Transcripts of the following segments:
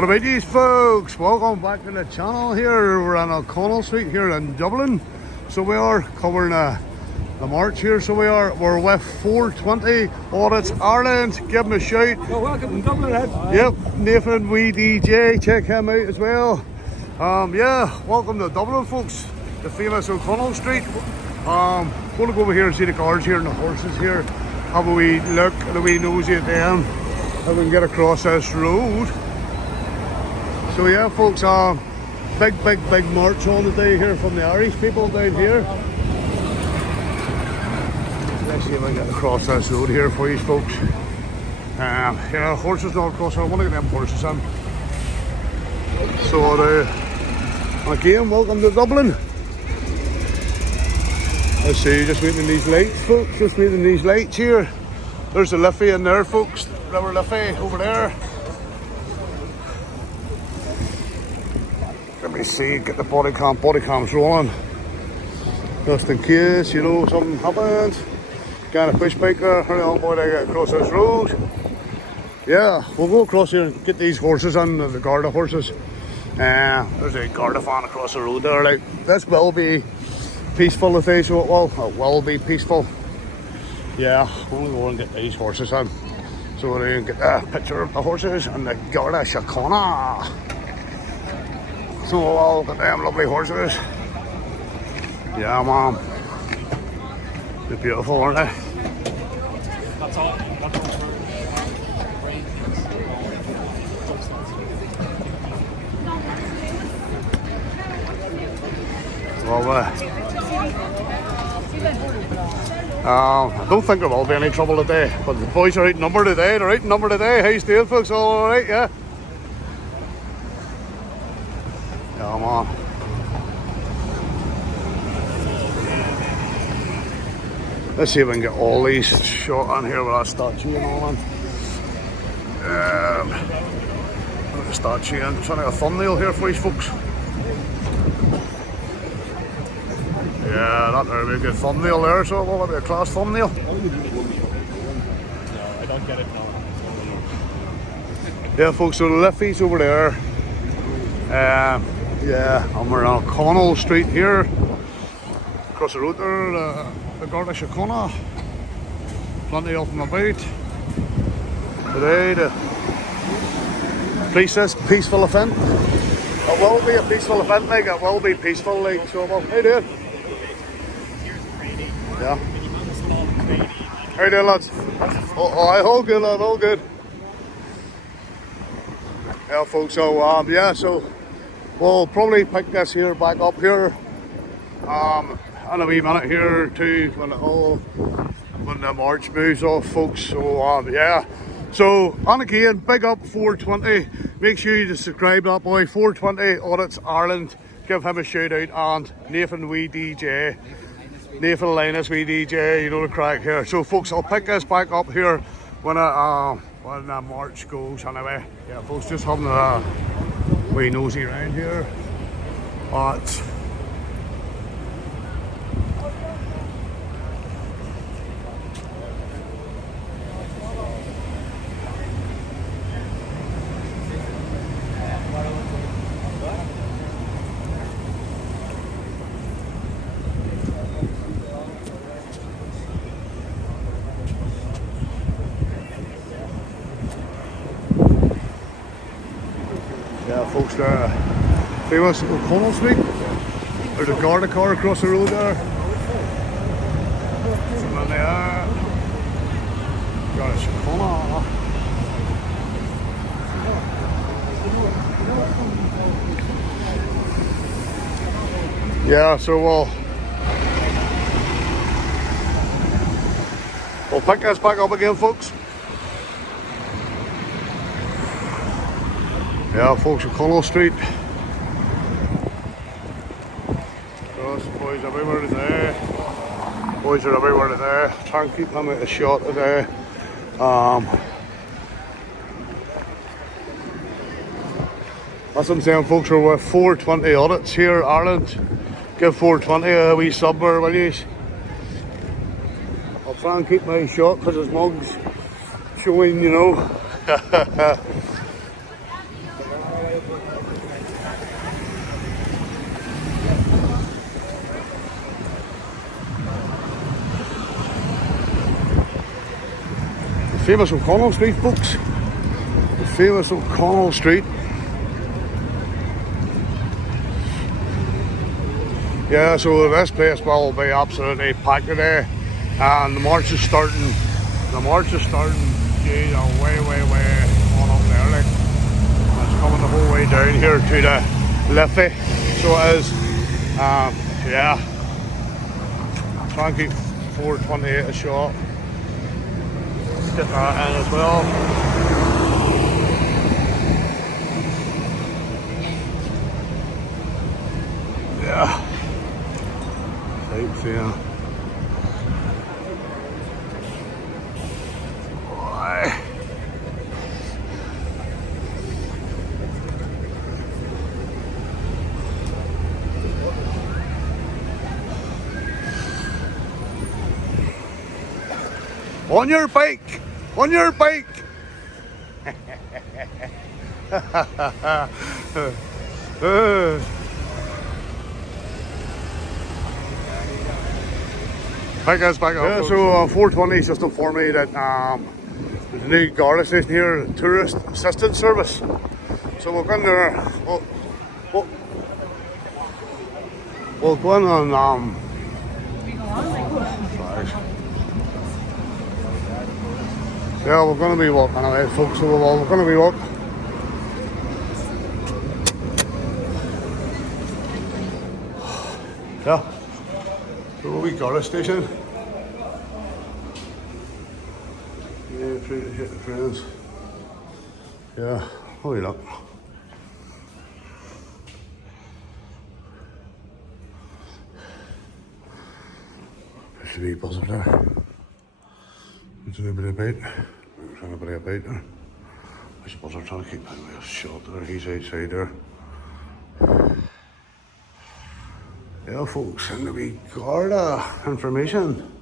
What about these folks? Welcome back to the channel here. We're on O'Connell Street here in Dublin. So we are covering the march here. So we're with 420 Audits Ireland. Give them a shout. Well, welcome to Dublin. Yep, Nathan Wee DJ. Check him out as well. Yeah, welcome to Dublin, folks. The famous O'Connell Street. Going to go over here and see the cars here and the horses here. Have a wee look and a wee nosy at them. How we can get across this road. So yeah, folks, big march on today here from the Irish people down here. Let's see if I can get across this road here for you folks. Yeah, horses not across here. I want to get them horses in. So again, welcome to Dublin. Let's see, just waiting in these lights, folks. Just waiting in these lights here. There's the Liffey in there, folks. River Liffey over there. Let me see, get the body cams rolling. Just in case, you know, something happens. Got a push bike there, hurry on boy, I get across this road. Yeah, we'll go across here and get these horses in, the Garda horses. There's a Garda fan across the road there. Like, this will be peaceful today, so it will be peaceful. Yeah, we'll go and get these horses in. So we can get a picture of the horses and the Garda Síochána. So we'll all get them lovely horses. Yeah, man. They're beautiful, aren't they? That's all. Well, I don't think there will be any trouble today, but the boys are outnumbered today. They're outnumbered today. How you doing, folks? All right, yeah? Yeah, man. Let's see if we can get all these shot on here with that statue and all that. Look at the statue and trying to get a thumbnail here for these folks. Yeah, that would be a good thumbnail there, so what would be a class thumbnail? No, I don't get it now. Yeah, folks, so the Liffey's over there. Yeah, and we're on O'Connell Street here. Across the road there, the Garda Síochána. Plenty of them about. Today, the peaceful event. It will be a peaceful event, like, it will be peaceful, like, so well, how you doing? Yeah. How you doing, lads? All good, lad, all good. Yeah, folks, so, yeah, so we'll probably pick this here back up here in a wee minute here too when the march moves off, folks. So, yeah. So, and again, big up 420. Make sure you subscribe to that boy, 420 Audits Ireland. Give him a shout out, and Nathan Wee DJ. Nathan Linus Wee DJ, you know the crack here. So folks, I'll pick this back up here when the march goes anyway. Yeah, folks, just having a wee nosy around here. But yeah, folks, there, famous O'Connell Street. There's a Garda car across the road there. Something there. Garda Síochána. Yeah, so we'll pick this back up again, folks. Yeah, folks, O'Connell Street. Cross, boys everywhere today. Boys are everywhere today. Try and keep them out of shot today. That's what I'm saying, folks. We're with 420 Audits here, Ireland. Give 420 a wee sub there, will you? I'll try and keep my shot because his mug's showing, you know. famous O'Connell Street, folks. The famous O'Connell Street. Yeah, so this place will be absolutely packed today, and the march is starting. The march is starting, geez, way on up there, like. It's coming the whole way down here to the Liffey, so it is. Yeah, try and keep 428 a shot. Get that in as well. Yeah. Sightseeing. Boy. On your bike! On your bike! Back up. Yeah, so 420 just informed me that there's a new Garda station here, tourist assistance service. So we'll go in there. We'll go in on yeah, we're going to be walking anyway, folks, so we're going to be walking. Yeah, so we got a station. Yeah, friends. Yeah, holy look. There's a wee buzz up there. There's anybody about. There's anybody about there. I suppose I'm trying to keep my mouth shut there. He's outside there. Yeah, folks, and we got information.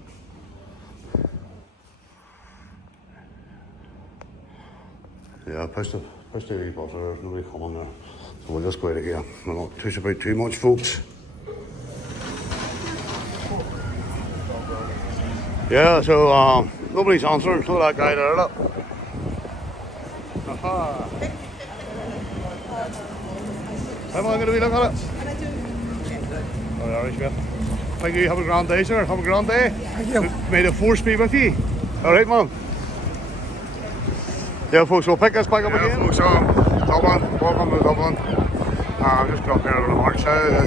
Yeah, push the wee buzzer. There's nobody coming there. So we'll just go out again. We'll not push about too much, folks. Yeah, so nobody's answering. So that guy there, look. Aha. How am I going to be looking at it? Oh, Irish mate. Thank you. Have a grand day, sir. Have a grand day. Thank you. May the force be with you. All right, man. Yeah, folks, we'll pick this back up again. Folks, Dublin. Welcome to Dublin. Just got there on the march now.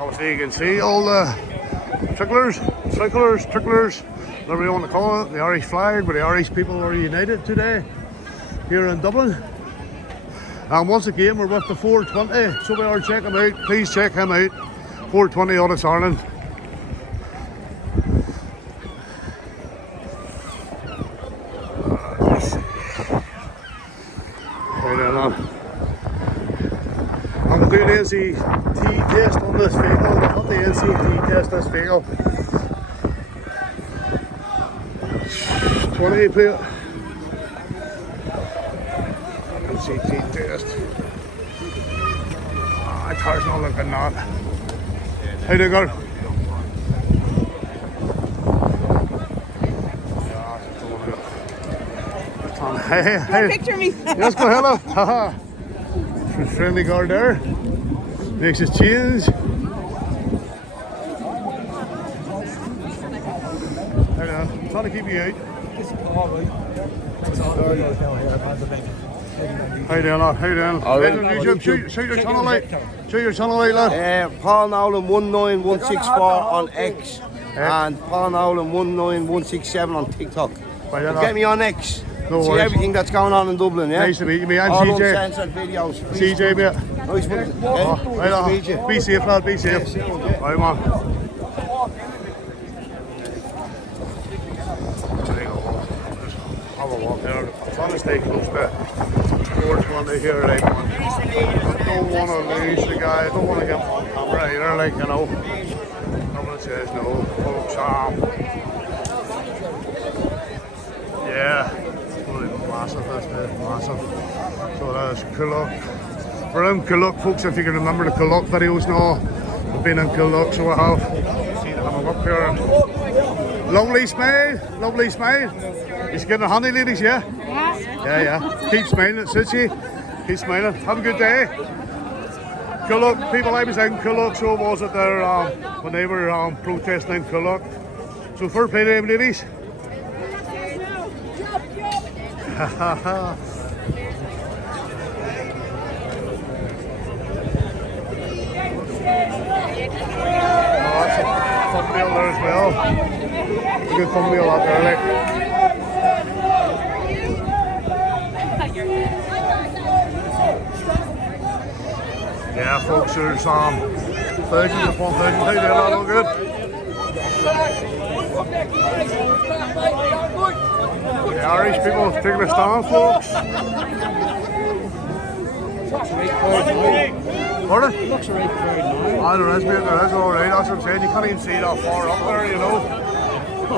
Obviously, you can see all the tricklers, whatever you want to call it. The Irish flag, but the Irish people are united today here in Dublin. And once again, we're with the 420. So we are, check him out. Please check him out. 420 Audits Ireland. I'm doing the NCT test on this vehicle. Not the NCT test this vehicle. 20 plate. NCT test. My car's not looking that. How do you go? Hey. Picture me. Yes, go hello. Haha. Friendly guard there. Makes his change. I'm trying to keep you out. How you doing, lad? How you doing? YouTube, shoot your channel light. Shoot your channel light, lad. Paul Nolan 19164 on X and Paul Nolan 19167 on TikTok. Get me on X. No See worries. everything that's going on in Dublin, yeah? Nice to meet you, mate. I'm All CJ. uncensored videos. CJ, mate. Nice one. Right on. Meet you. Be safe, lad. Be safe. Right, man. Have a walk there. I'm trying to stay close to 420 here, like, don't want to lose the guy. Don't want to get him on camera either, like, you know. Nobody says no, folks. Yeah, it's massive, this is massive. So that's Kuluk. We're in Kuluk, folks, if you can remember the Kuluk videos now. We've been in Kuluk, so we have. See them up here. Lovely smile, lovely smile. He's getting a honey, ladies, yeah? Yeah. Keep smiling, it suits you. Keep smiling. Have a good day. Coolock, people I was in Coolock, so was it there when they were protesting in Coolock. So fair play to them, ladies. Thumbnail there as well. A good thumbnail out there, like. Yeah, folks, there's thousands upon thousands out there, that all good. The Irish people taking a stand, folks. Pardon? Looks a right crowd now. Ah, there is, mate, there is, alright, that's what I'm saying. You can't even see that far up there, you know. I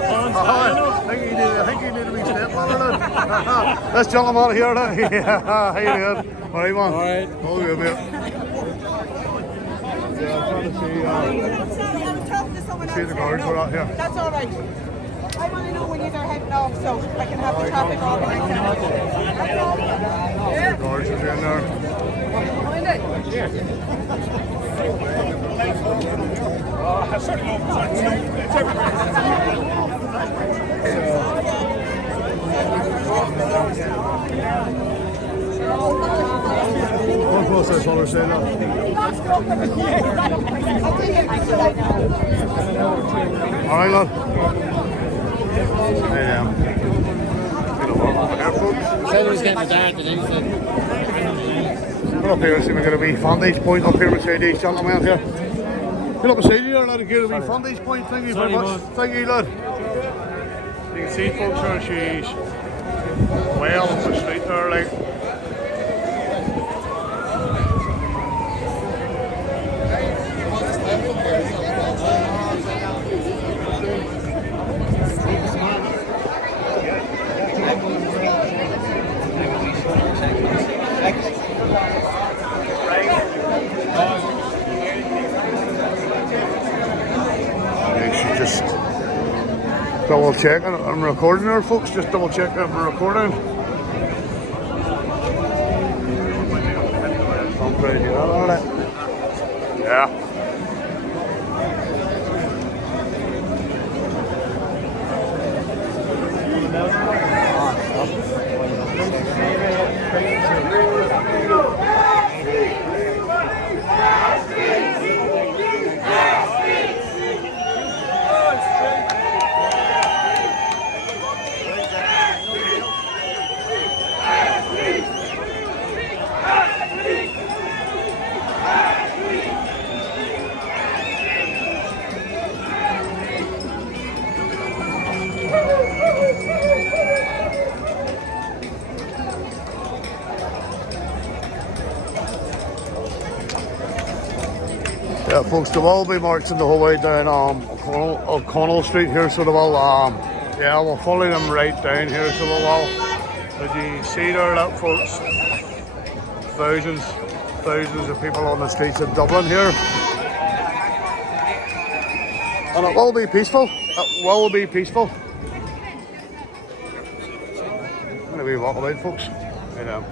think you need to be stepping on it. This gentleman here, yeah, how you doing? Alright, man. Alright. Oh, good, mate. Yeah, I'm trying to see, I was talking to someone else. see the guards are out here. That's all right. I want to know when you're heading off so I can have the traffic organised. The guards are in there. One close, that's all we're saying now. Alright, lad. Hey, Said he was getting a dart and anything. we're up here, see if we get a wee vantage point up here beside these gentlemen here. Get up beside you there, lad, and get a wee vantage point. Thank you very much. Thank you, lad. You can see, folks, here she's well up the street there, like. Just double checking. I'm recording there, folks. Just double check that I'm recording. I'm pretty good on it. Yeah. Yeah, folks, they will be marching the whole way down O'Connell Street here, so they will, yeah, we'll follow them right down here, so they will. As you see there, that, folks, thousands of people on the streets of Dublin here. And it will be peaceful. It will be peaceful. I'm going to be walking about, folks. You know.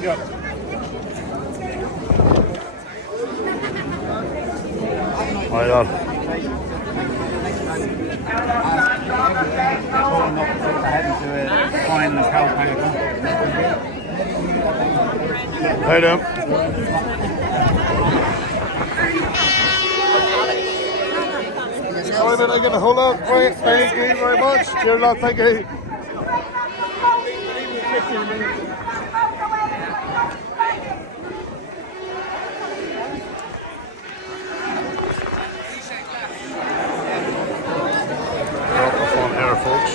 Yeah. Hi, lad. Hey, Dan. Sorry, but I get a hold up. Thank you very much. Cheers, lad. Thank you. Folks.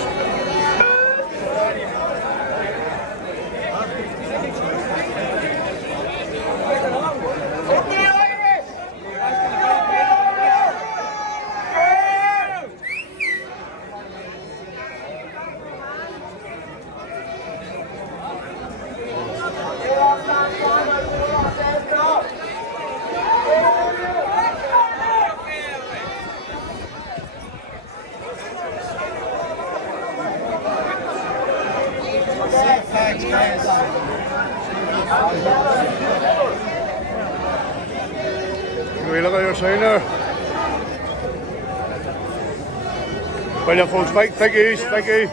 Can we look at your sign there? Brilliant, folks. Thank you. Thank you.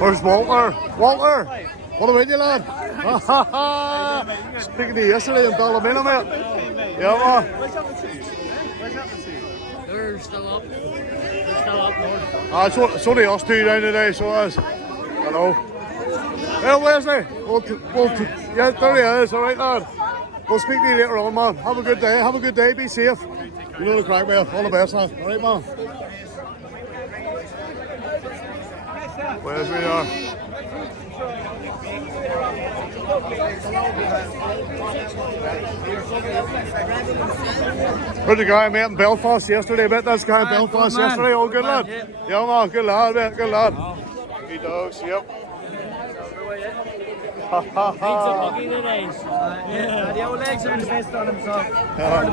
Where's Walter? Walter! What about you, lad? Speaking to you yesterday in Dublin, mate. Yeah, man. They're still up. They're still up north. It's only us two down today, so it is. Hello. Well, Wesley. Yeah, there he is. All right, lad. We'll speak to you later on, man. Have a good day. Have a good day. Be safe. You know the crack, man. All the best, man. All right, man. Where's we are? Where's the guy I met in Belfast yesterday? I met this guy in Belfast yesterday. Oh, good lad. Yeah, man. Good lad, mate. Good lad. He dogs, yep. The old legs are in the best on them, so.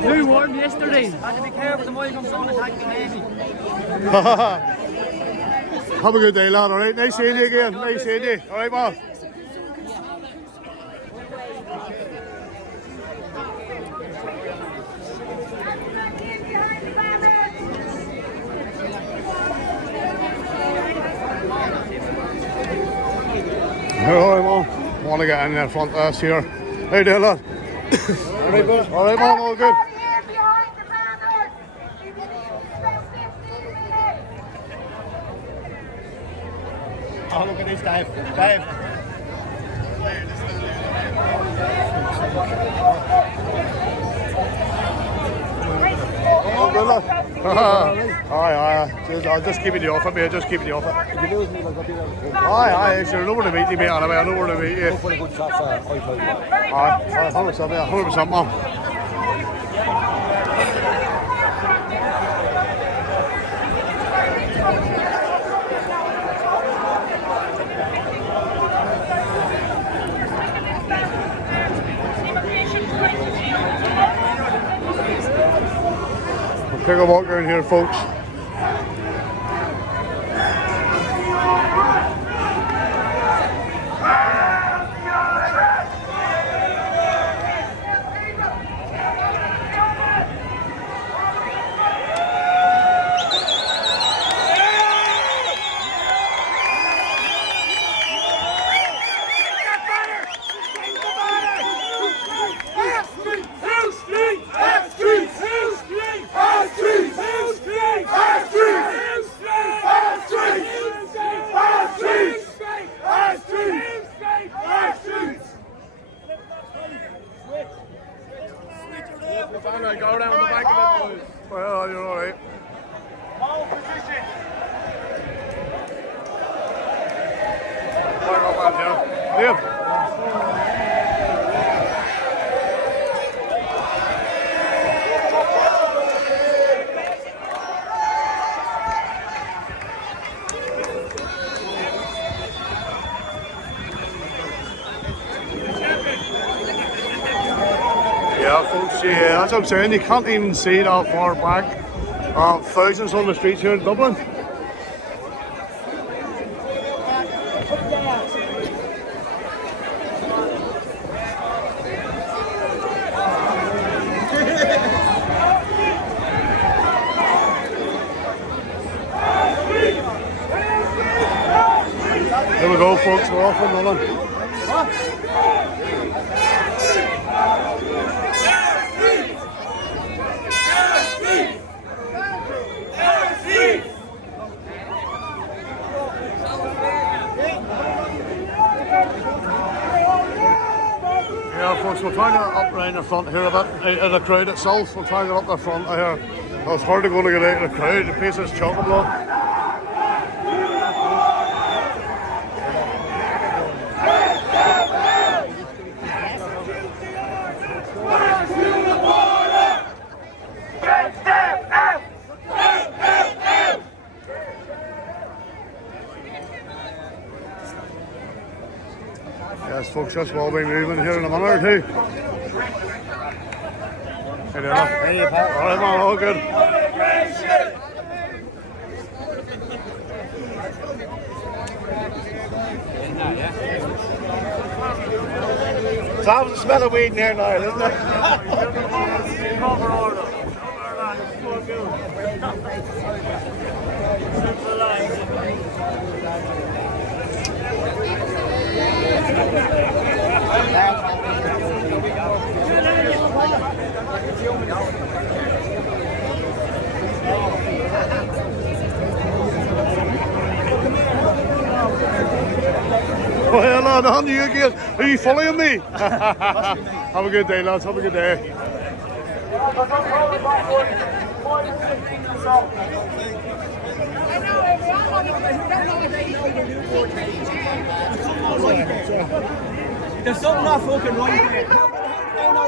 Too warm yesterday. Had to be careful, the boy comes on and attack the baby. Have a good day, lad, alright? Nice seeing you again. Nice seeing you. Alright, man. Alright, man. Want to get in there front of us here. How you doing, lad? Alright, man. Alright, man. All good. Oh, look at this, Dave. Dave. Oh, good luck. Aye. I'll just keep it the offer, mate. Just keep it the offer. If you lose me, like, I'll be there. Aye. Sure, I know where to meet you, mate. Anyway, I know where to meet you. Hopefully, good chat for iPhone. Aye, 100%, mate. 100%, man. Take a walk around here, folks. Go down the back of it, boys. Well, you're all right. Hold position. Back up on here. Liam. Yeah, folks, yeah, that's what I'm saying. You can't even see that far back. Thousands on the streets here in Dublin. There we go, folks. We're off and running. Yeah, folks, we're trying to get up around the front here a bit, out of the crowd itself. We're trying to get up the front here. It's hard to go to get out of the crowd. The place is chock-a-block. Yes, folks, this will be moving here in a minute or two. Hey, there. Hey, Pat. All right, man, all good. It's having the smell of weed in here now, isn't it? Well, on you again. Are you following me? Have a good day, lads. Have a good day. There's something not fucking right there. How do they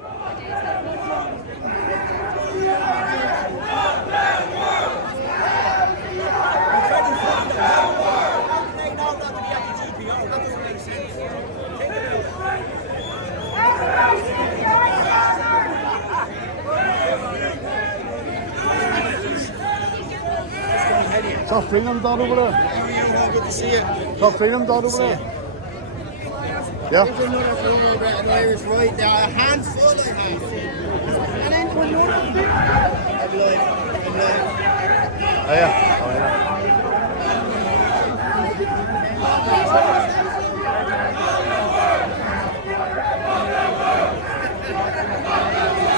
know they're doing overtaking? Stop freedom dot over there. Good to see you. Stop freedom dot over there. Yeah. There's another room over at the Irish right there. A handful I have. And then one more. I'm live. Oh, yeah. Oh, yeah.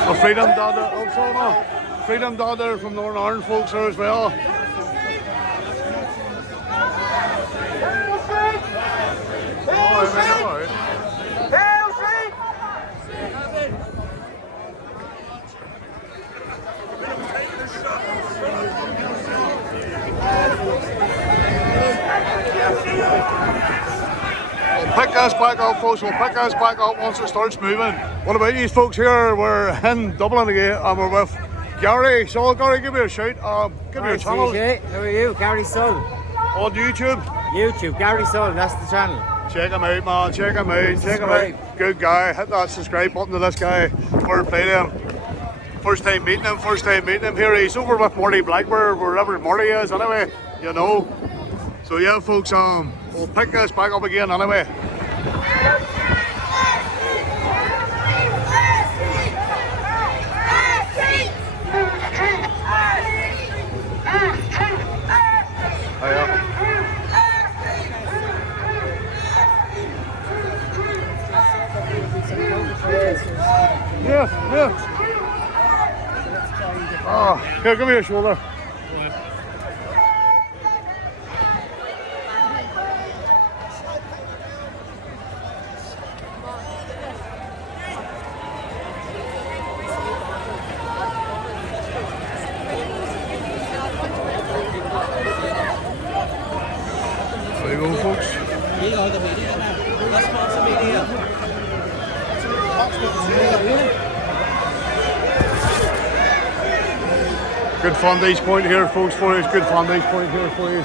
Oh, freedom dot there. Oh, sorry, no. Freedom dot there from Northern Ireland folks there as well. Pick us back up, folks. We'll pick us back up once it starts moving. What about these folks here? We're in Dublin again, and we're with Gary. So, Gary, give me a shout. Give me your channel. How are you? Gary Soul. On YouTube. YouTube, Gary Soul, that's the channel. Check him out, man. Check him out. Check him out. Good guy. Hit that subscribe button to this guy. We're playing him. First time meeting him. Here he's over with Marty Blackburn, wherever Marty is, anyway. You know. So yeah, folks. We'll pick this back up again, anyway. Oh, yeah. Yeah. Oh, here, give me a shoulder. There you go, folks. Good vantage point here, folks, for you. Good vantage point here for you.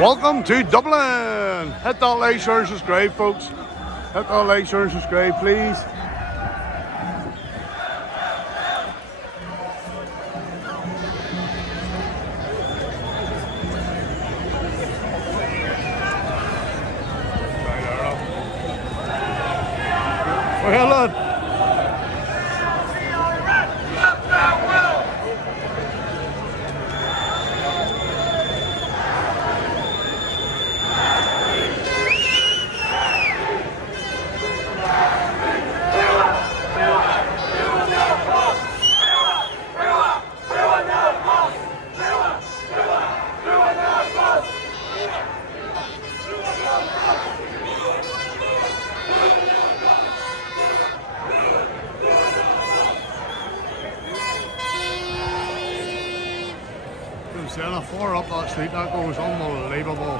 Welcome to Dublin. Hit that like, share, and subscribe, folks. Hit that like, share, and subscribe, please. Well done. Saying, far up that street, that goes unbelievable.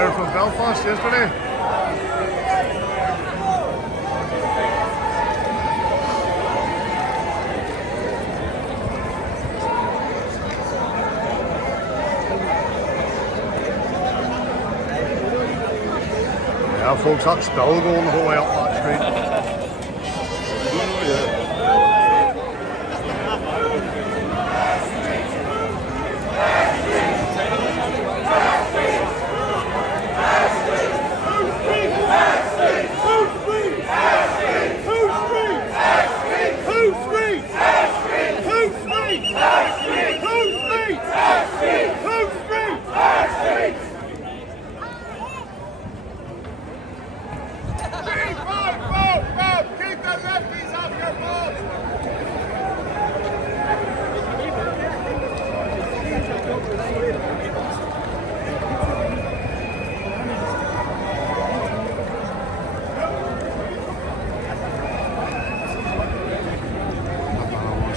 there from Belfast yesterday. Yeah, folks, that's still going the whole way up that street.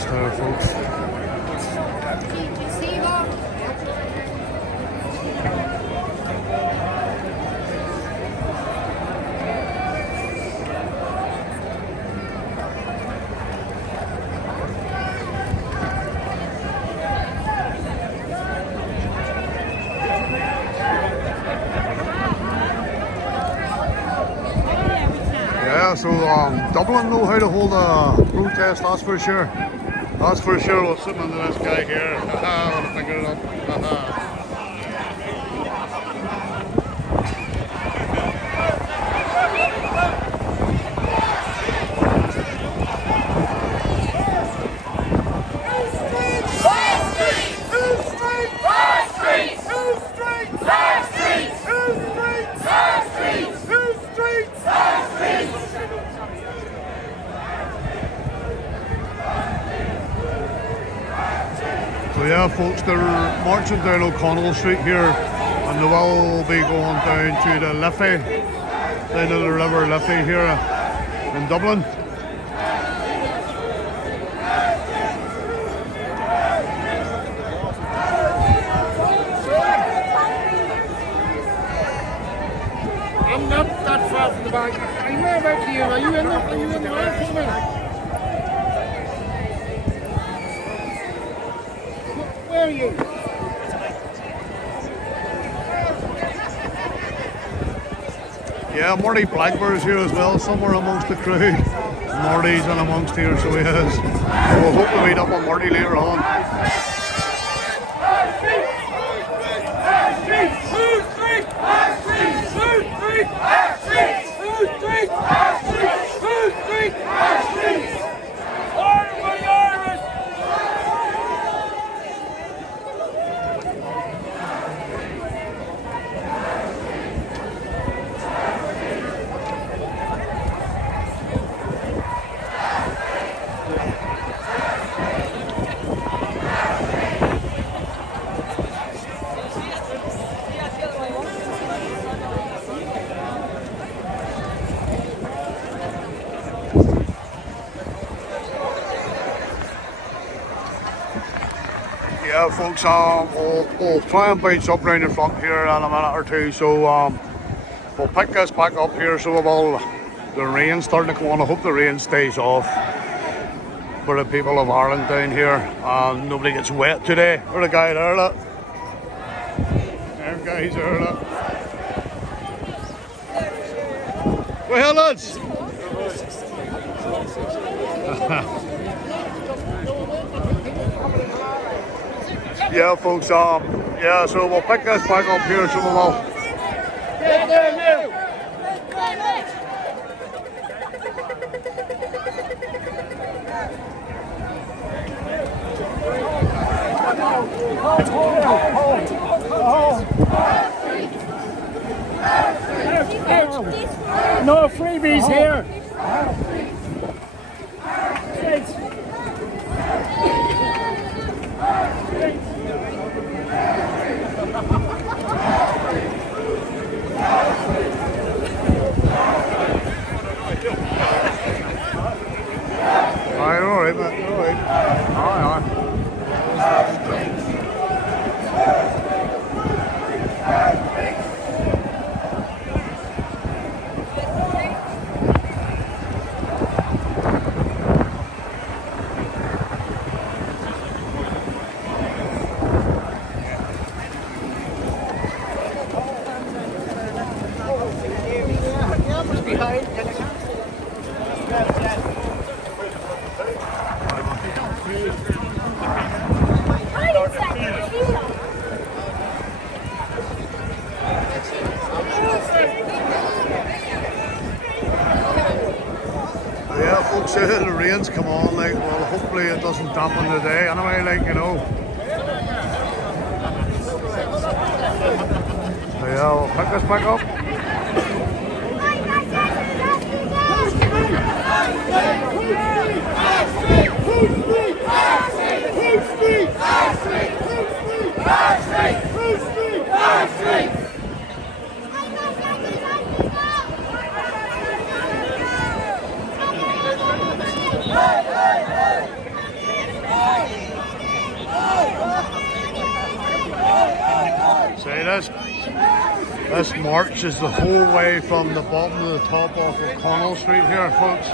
There, folks. Yeah, so Dublin know how to hold a protest, that's for sure. That's for sure. What's sitting under this guy here? Haha, I want to figure it up. Haha. So yeah, folks, they're marching down O'Connell Street here, and they will be going down to the Liffey, down to the River Liffey here in Dublin. I'm not that far from the bank. I'm not about here. Are you in the market? Where are you? Yeah, Marty Blackbird's here as well, somewhere amongst the crowd. Marty's in amongst here, so he is. So we'll hope to meet up with Marty later on. Yeah, folks, we'll try and bounce up round the front here in a minute or two, so we'll pick this back up here. So the rain's starting to come on. I hope the rain stays off for the people of Ireland down here, and nobody gets wet today. Where's the guy there, look? Them guys there, look. Well, lads. Yeah, folks, yeah, so we'll pick this back up here, so we will. Get there now! No freebies here! All right, mate, all right. Aye. Yeah, folks say the rain's come on, like, well, hopefully it doesn't dampen the day anyway, like, you know. So yeah, we'll pick this back up. See this march is the whole way from the bottom to the top off of Connell Street here, folks.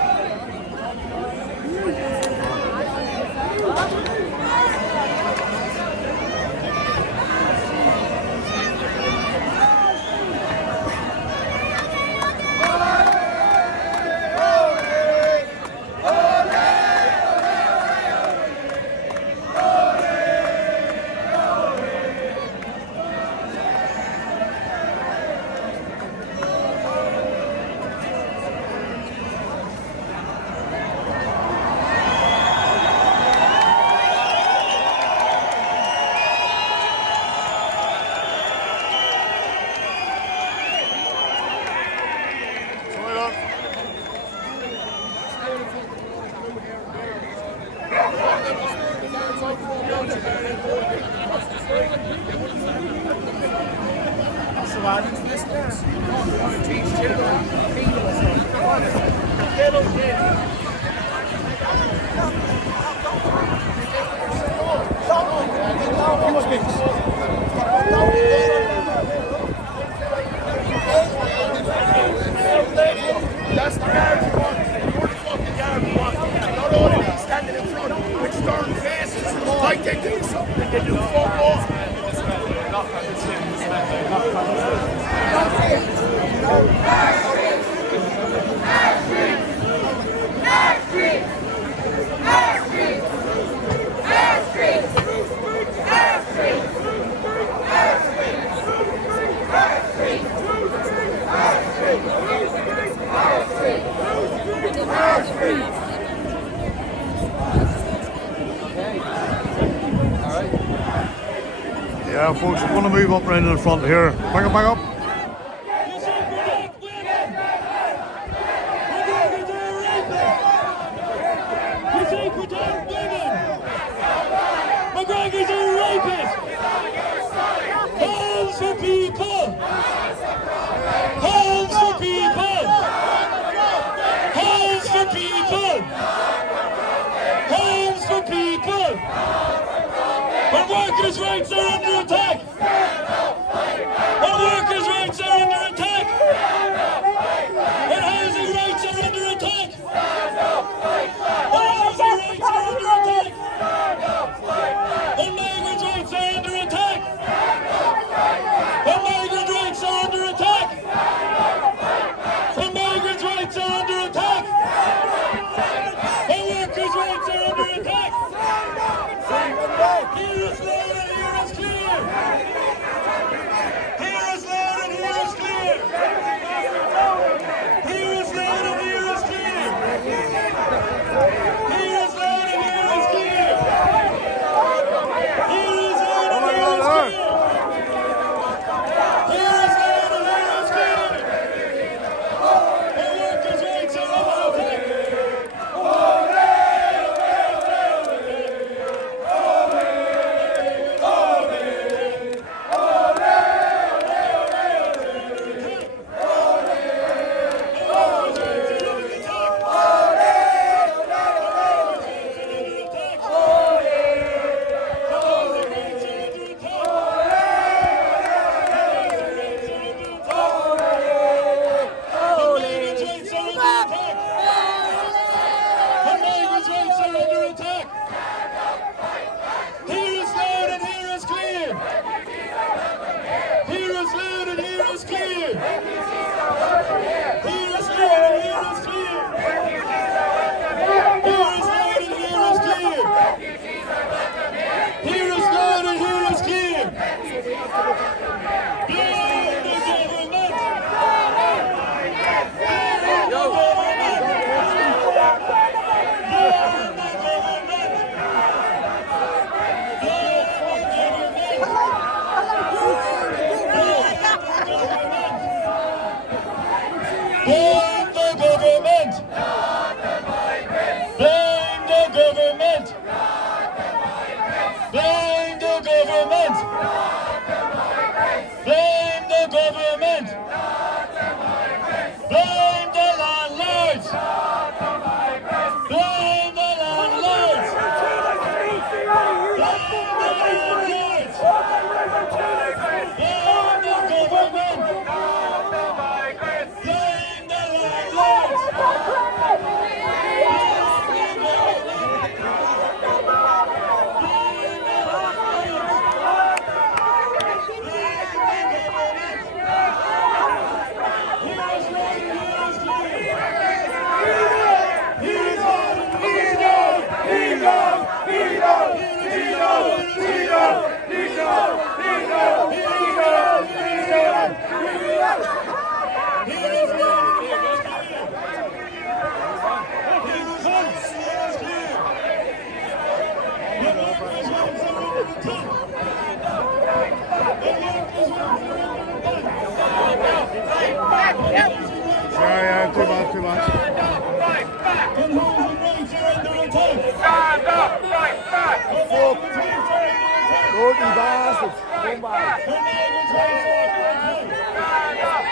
That's the guard you want. You're the fucking guard you want. Not all of these standing in front with stern faces like they do something. They do fuck off. Yeah, folks, we're going to move up right in the front here. Back up, back up. McGregor's a rapist! Homes for people! Homes for people! Homes for people! Homes for people! When workers' rights are under attack! When workers' Blame the government. Blame the government. Blame the government. Blame the government. Blame the landlords. Blame the landlords. Blame the landlords. Blame the government. Blame the landlords. Yeah, too much, too much. Dirty bastards. Come back.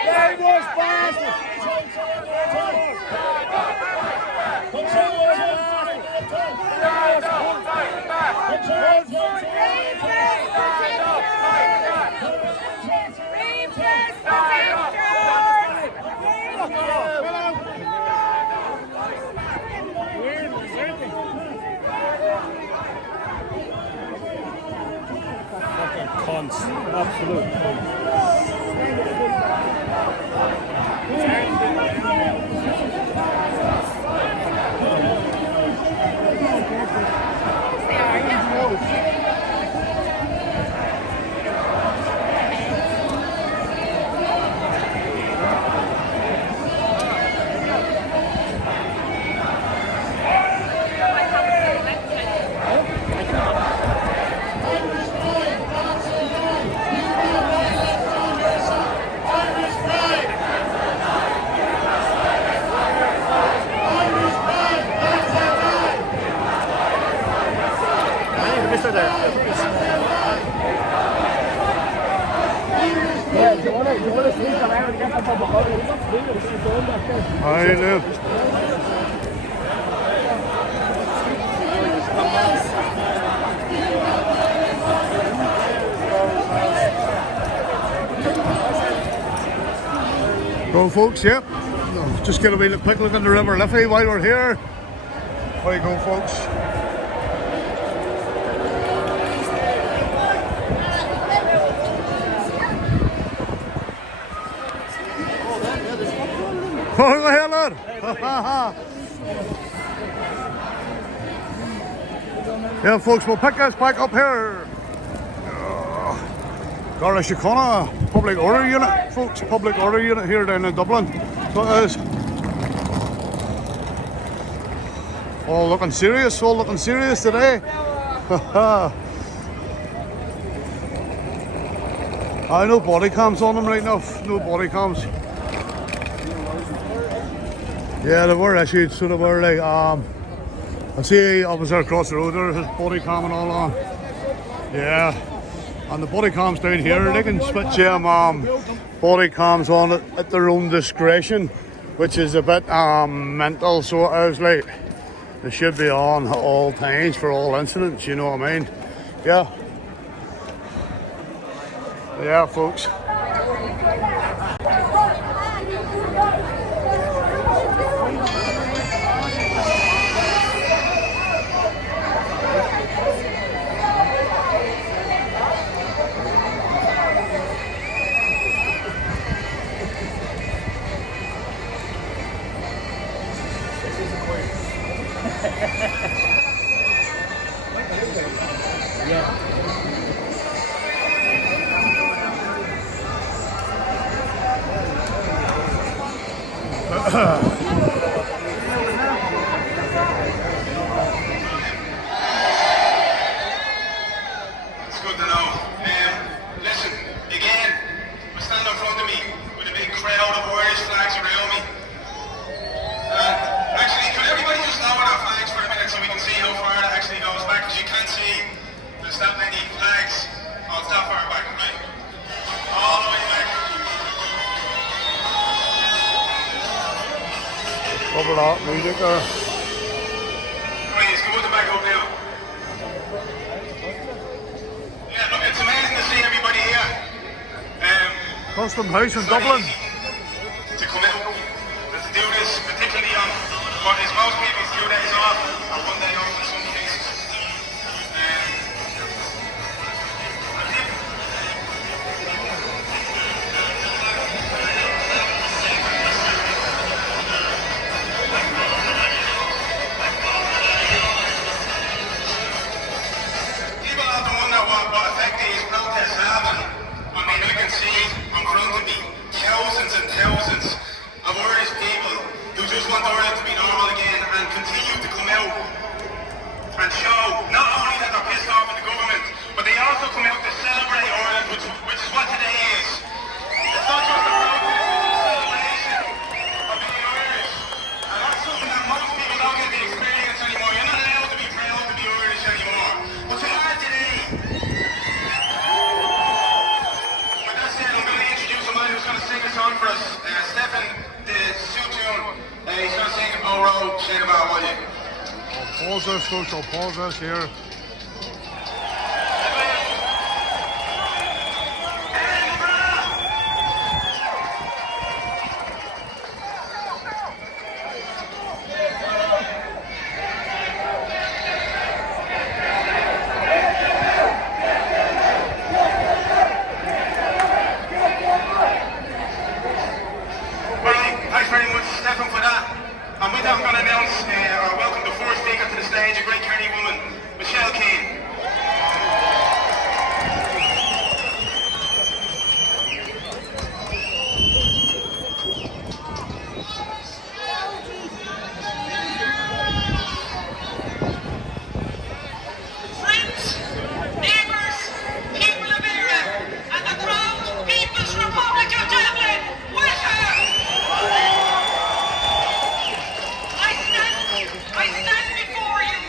Brainwash bastards. Cunts. Absolute cunts. I know. Go, folks, yep. Just get a wee quick look at the River Liffey while we're here. There you go, folks. Oh, the hell, lad. Yeah, folks, we'll pick this back up here. Garda Public Order Unit, folks. Public Order Unit here down in Dublin. So it is. All looking serious today. I know body cams on them right now. No body cams. Yeah, they were issued, so they were like, I see officer across the road there, his body cam and all on. Yeah, and the body cams down here, they can switch them body cams on at their own discretion, which is a bit mental, so I was like, they should be on at all times for all incidents, you know what I mean? Yeah. Yeah, folks. It's good to know. Listen, again, I stand in front of me with a big crowd of Irish flags around me. Cover that music there. Please, come on the back up now. Yeah, look, it's amazing to see everybody here. Custom House in Dublin. To come out and to do this, particularly on what is most people's 2 days off or 1 day off in some cases. People often wonder what effect these protests have. I mean, I can see in front of me thousands and thousands of Irish people who just want Ireland to be normal again and continue to come out and show not only that they're pissed off at the government, but they also come out to celebrate Ireland, which is what today is. It's not just a protest, it's a celebration of being Irish. And that's something that most people don't get the experience anymore. You're not allowed to be proud to be Irish anymore. But you are today. With that said, I'm going to introduce a man who's going to sing a song for us. Stefan, the suit tune. He's going to sing "Oh Road, Shane About What You." Pause this, folks. I'll pause this here. Thanks very much, Stefan, for that. And with that, I'm going to announce or welcome the first speaker to the stage, a great Kerry woman, Michelle Keane. Friends, neighbours, people of Era, and the proud People's Republic of Dublin, welcome! I stand before you,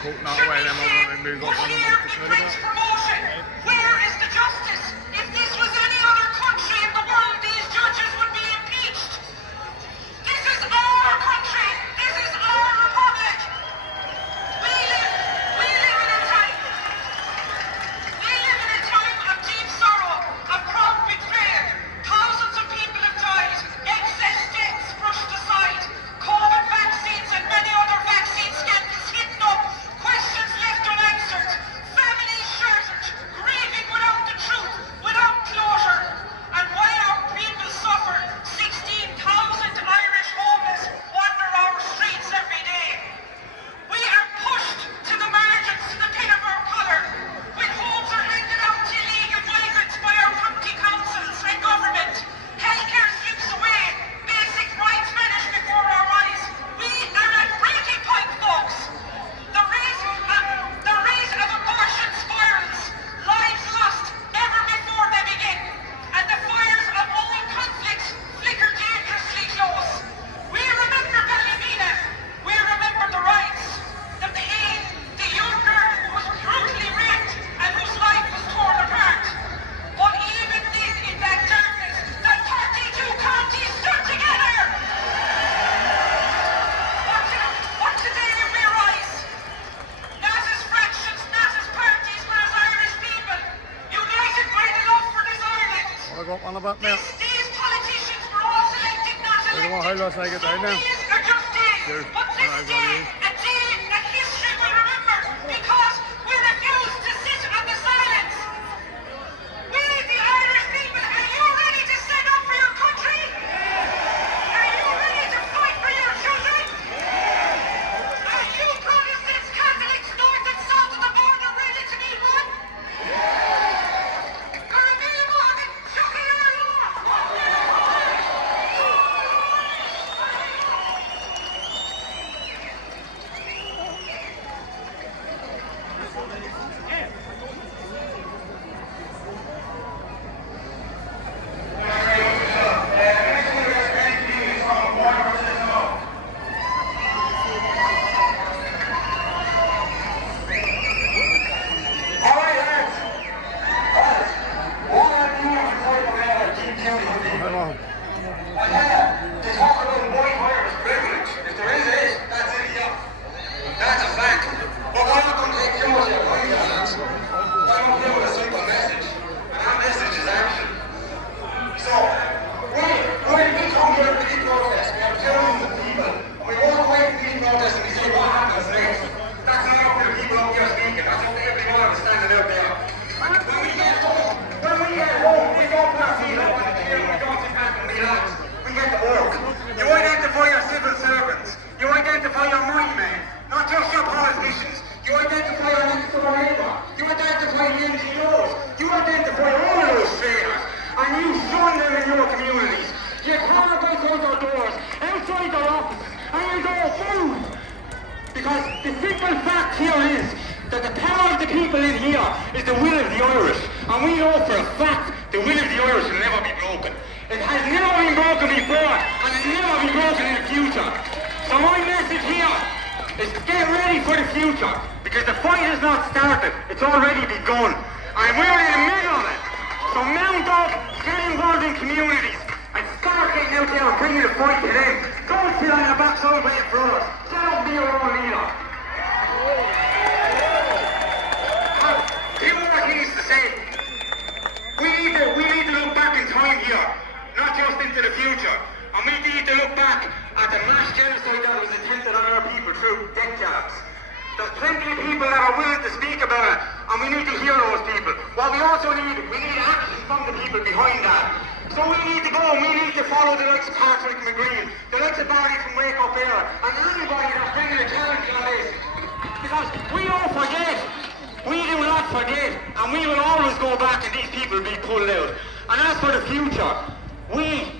Should be shamed to hear it brings promotion. Where is the justice? If this was any other country in the world, these judges would be impeached. This is our country. This is our republic. We live in a time. We live in a time of deep sorrow, of proud betrayal. Thousands of people have died. Excess deaths brushed aside. COVID vaccines and many other vaccine scandals hidden up. Questions left unanswered. Families shattered. Grieving without the truth, without closure. And while our people suffer, 16,000 Irish homeless wander our streets every day. We are pushed to the margins, to the pin of our collar. When homes are handed out to illegal migrants by our county councils and government, healthcare slips away, basic rights vanish before our eyes. We are at breaking point, folks. The rate of abortion spirals, lives lost ever before they begin, and the fires of old conflicts flicker dangerously close. We remember Ballymena. We remember the rights of the young girl who was brutally raped and whose life was torn apart. But even in that darkness, the 32 counties stood together. But today we rise, not as fractions, not as parties, but as Irish people, united by the love for this Ireland. I got one about now. These politicians were all selected, not There's one how elected. lost I get down now. These are just days, Cheers. but this Alright, day, value. a day that history will remember, because we refuse to sit on the silence. We, the Irish people, are you ready to stand up for your country? Are you ready to fight for your children? Are you Protestants, Catholics, north and south of the border ready to be one? Come on. That's a fact. But we're not going to take yours yet, right, lads? I'm up here with a simple message, and that message is action. So, we come here to these protests, we have thousands of people, and we walk away from these protests and we say, what happens next? That's not up to the people up here speaking, that's up to everyone who's standing out there. When we get home, we don't put our feet up on the chair, we don't sit back and relax. We get to work. You identify your civil servants, you identify your money men, not just your politicians. You identify your next door neighbour, you identify the NGOs, you identify all of those traders, and you join them in your communities. You come out outside their doors, outside their offices, and you go move. Because the simple fact here is that the power of the people in here is the will of the Irish. And we know for a fact the will of the Irish will never be broken. It has never been broken before, and it will never be broken in the future. So my message here is get ready for the future, because the fight has not started, it's already begun. And we're in the middle of it. So mount up, get involved in communities, and start getting out there and bringing the fight to them. Don't sit on your backside waiting for us. Get out and be your own leader. Teamwork needs to say, we need to look back in time here, not just into the future. And we need to look back at the mass genocide that was attempted on our people through death camps. There's plenty of people that are willing to speak about it, and we need to hear those people. What we also need action from the people behind that. So we need to go and we need to follow the likes of Patrick McGreen, the likes of Barry from Wake Up Air, and anybody that's bringing a challenge on this. Because we don't forget. We do not forget, and we will always go back and these people will be pulled out. And as for the future, we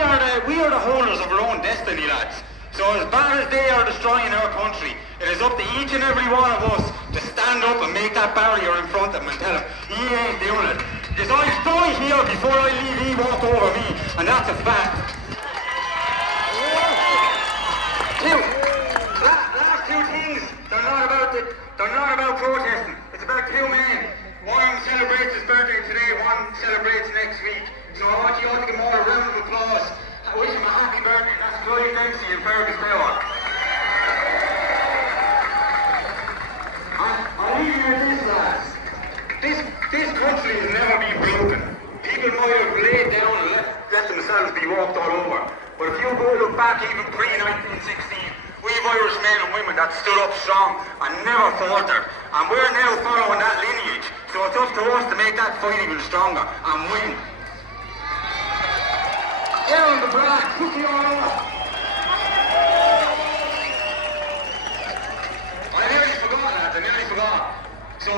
are the holders of our own destiny, lads. So as bad as they are destroying our country, it is up to each and every one of us to stand up and make that barrier in front of him and tell him he ain't doing it. Because I die here before I leave, he walk over me, and that's a fact. Last two things, they're not about they're not about protesting. It's about two men. One celebrates his birthday today, one celebrates next week. So I want you all to give more a round of applause. I wish him a happy birthday. That's Floyd Dempsey in Fergus Taylor. I'll leave you with this, lads. This country has never been broken. People might have laid down and let themselves be walked all over. But if you go look back even pre-1916, we've Irish men and women that stood up strong and never faltered. And we're now following that lineage. So it's up to us to make that fight even stronger and win. Down the brag, put the all up. I nearly forgot, lads, I nearly forgot. So,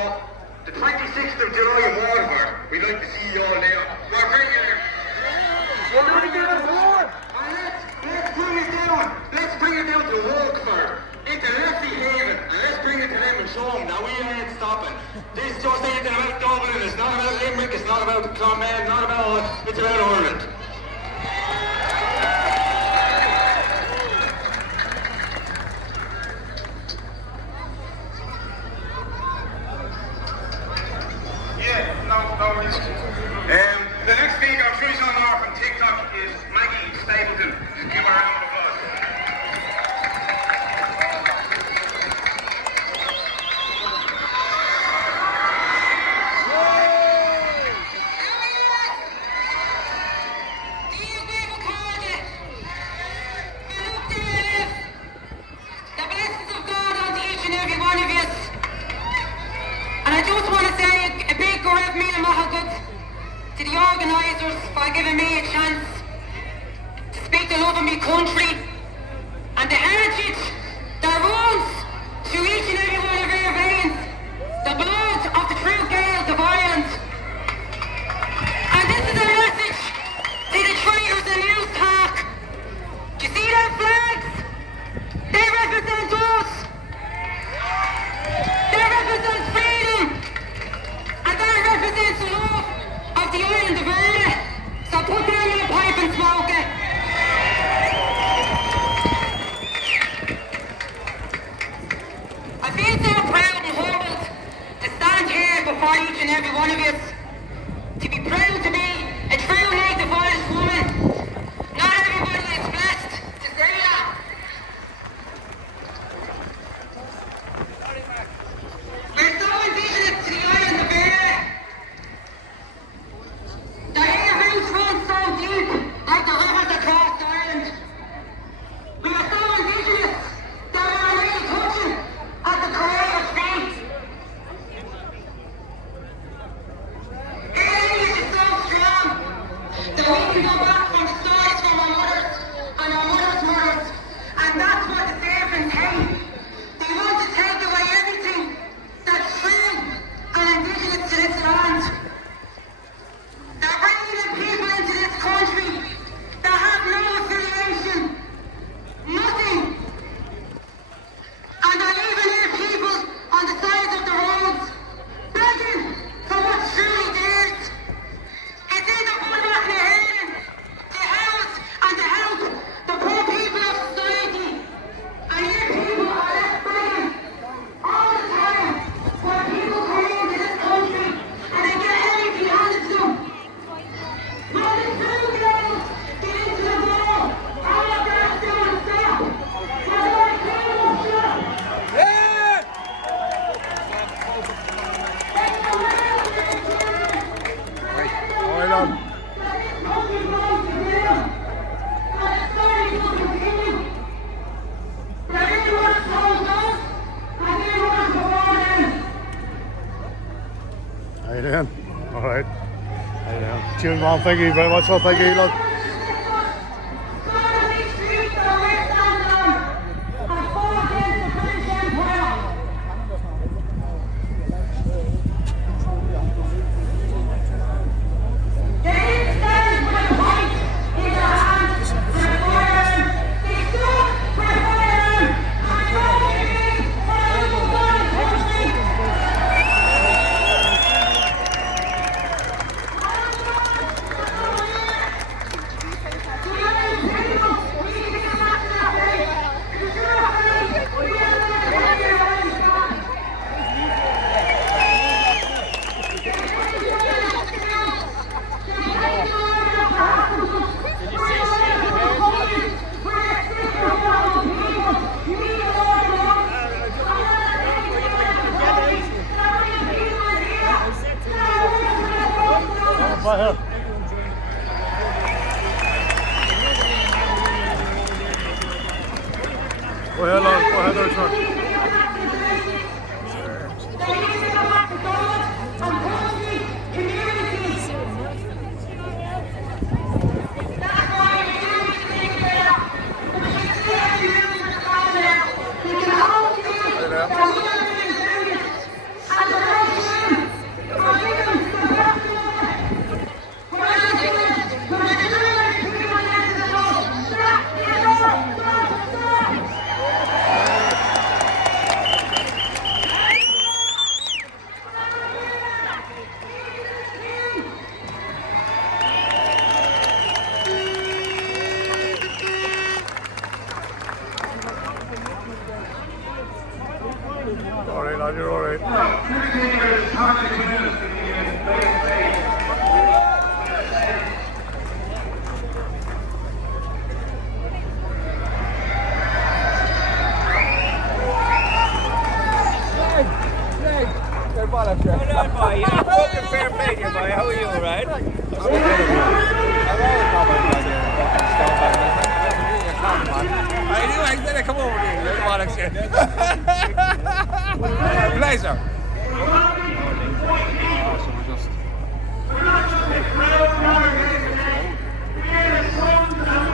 the 26th of July in Waterford, we'd like to see you all there. We're bringing it. We're bringing it forward. Let's bring it down to Walkford, into Leslie Haven, and let's bring it to them and show them that we ain't stopping. This just ain't about Dublin, it's not about Limerick, it's not about Clonmel, not about us, it's about Ireland. The next speaker, I'm sure you saw now from TikTok, is Maggie Stapleton. Give her a round of applause. The blessings of God on each and every one of you. And I just want to say a big Gorev Mila Mahagut to the organisers for giving me a chance to speak the love of my country and the heritage that runs through each and every one of our veins, the blood of the true Gaels of Ireland. And this is a message to the traitors in News Talk. Do you see them flags? They represent us. They represent freedom. And that represents the love of the island of Ireland. So put down your pipe and smoke it. I feel so proud and humbled to stand here before each and every one of you. To be proud to be a true native Irish woman. Not everybody is blessed to say that. We're so indigenous to the island of Ireland. The air roots run so deep, like the rivers across Ireland. We are so indigenous that we're really touching at the Creator's feet. Our lineage is so strong that we can go back from the stories from our mothers and our mothers' mothers, and that's what the serpents hate. They want to take away everything that's true and indigenous to this land. They're bringing in people into this country that have no affiliation, nothing. And they're leaving their people on the sides of the roads, begging for what's truly theirs. It's in the blood of their hand to house and to help the poor people of society. And your people are left begging all the time when people come into this country and they get anything handed to them. When the true girls get into the wall, all of that down and stop. We're going to kill them, shut. Hold on. How you doing? All right. How you doing? Tune man, thank you very much. Thank you, lad. that here. Go ahead, lad. Go ahead there, sir. Alright, lad, you're alright. Well done, boy. You're fucking fair play, you boy. How are you, right? I'm always coming down here and fucking stuff like that. I knew I said I come over here. You're the bollocks here. Pleasure.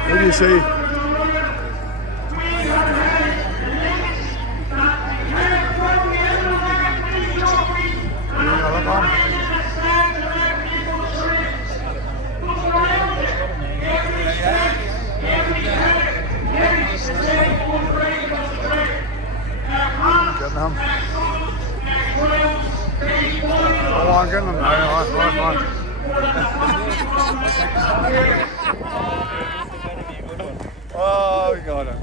What do you say? Getting him. Go on, get him. Come on. Oh, we got it.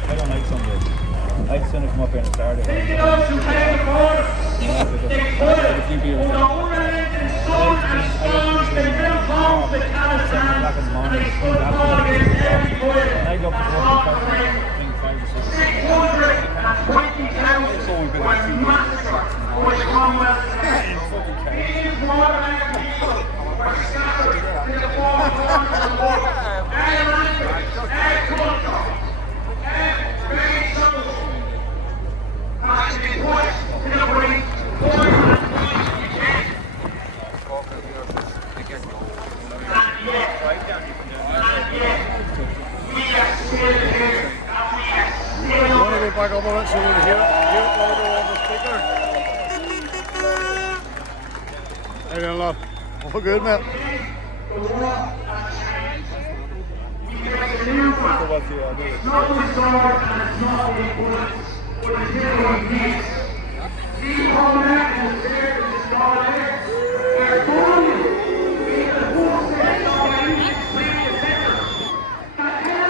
I don't like Sundays. I'd send it come up here and start it. A few beers. I go for Back up on it so we can hear it over the speaker. How you doing, lad? All good, mate.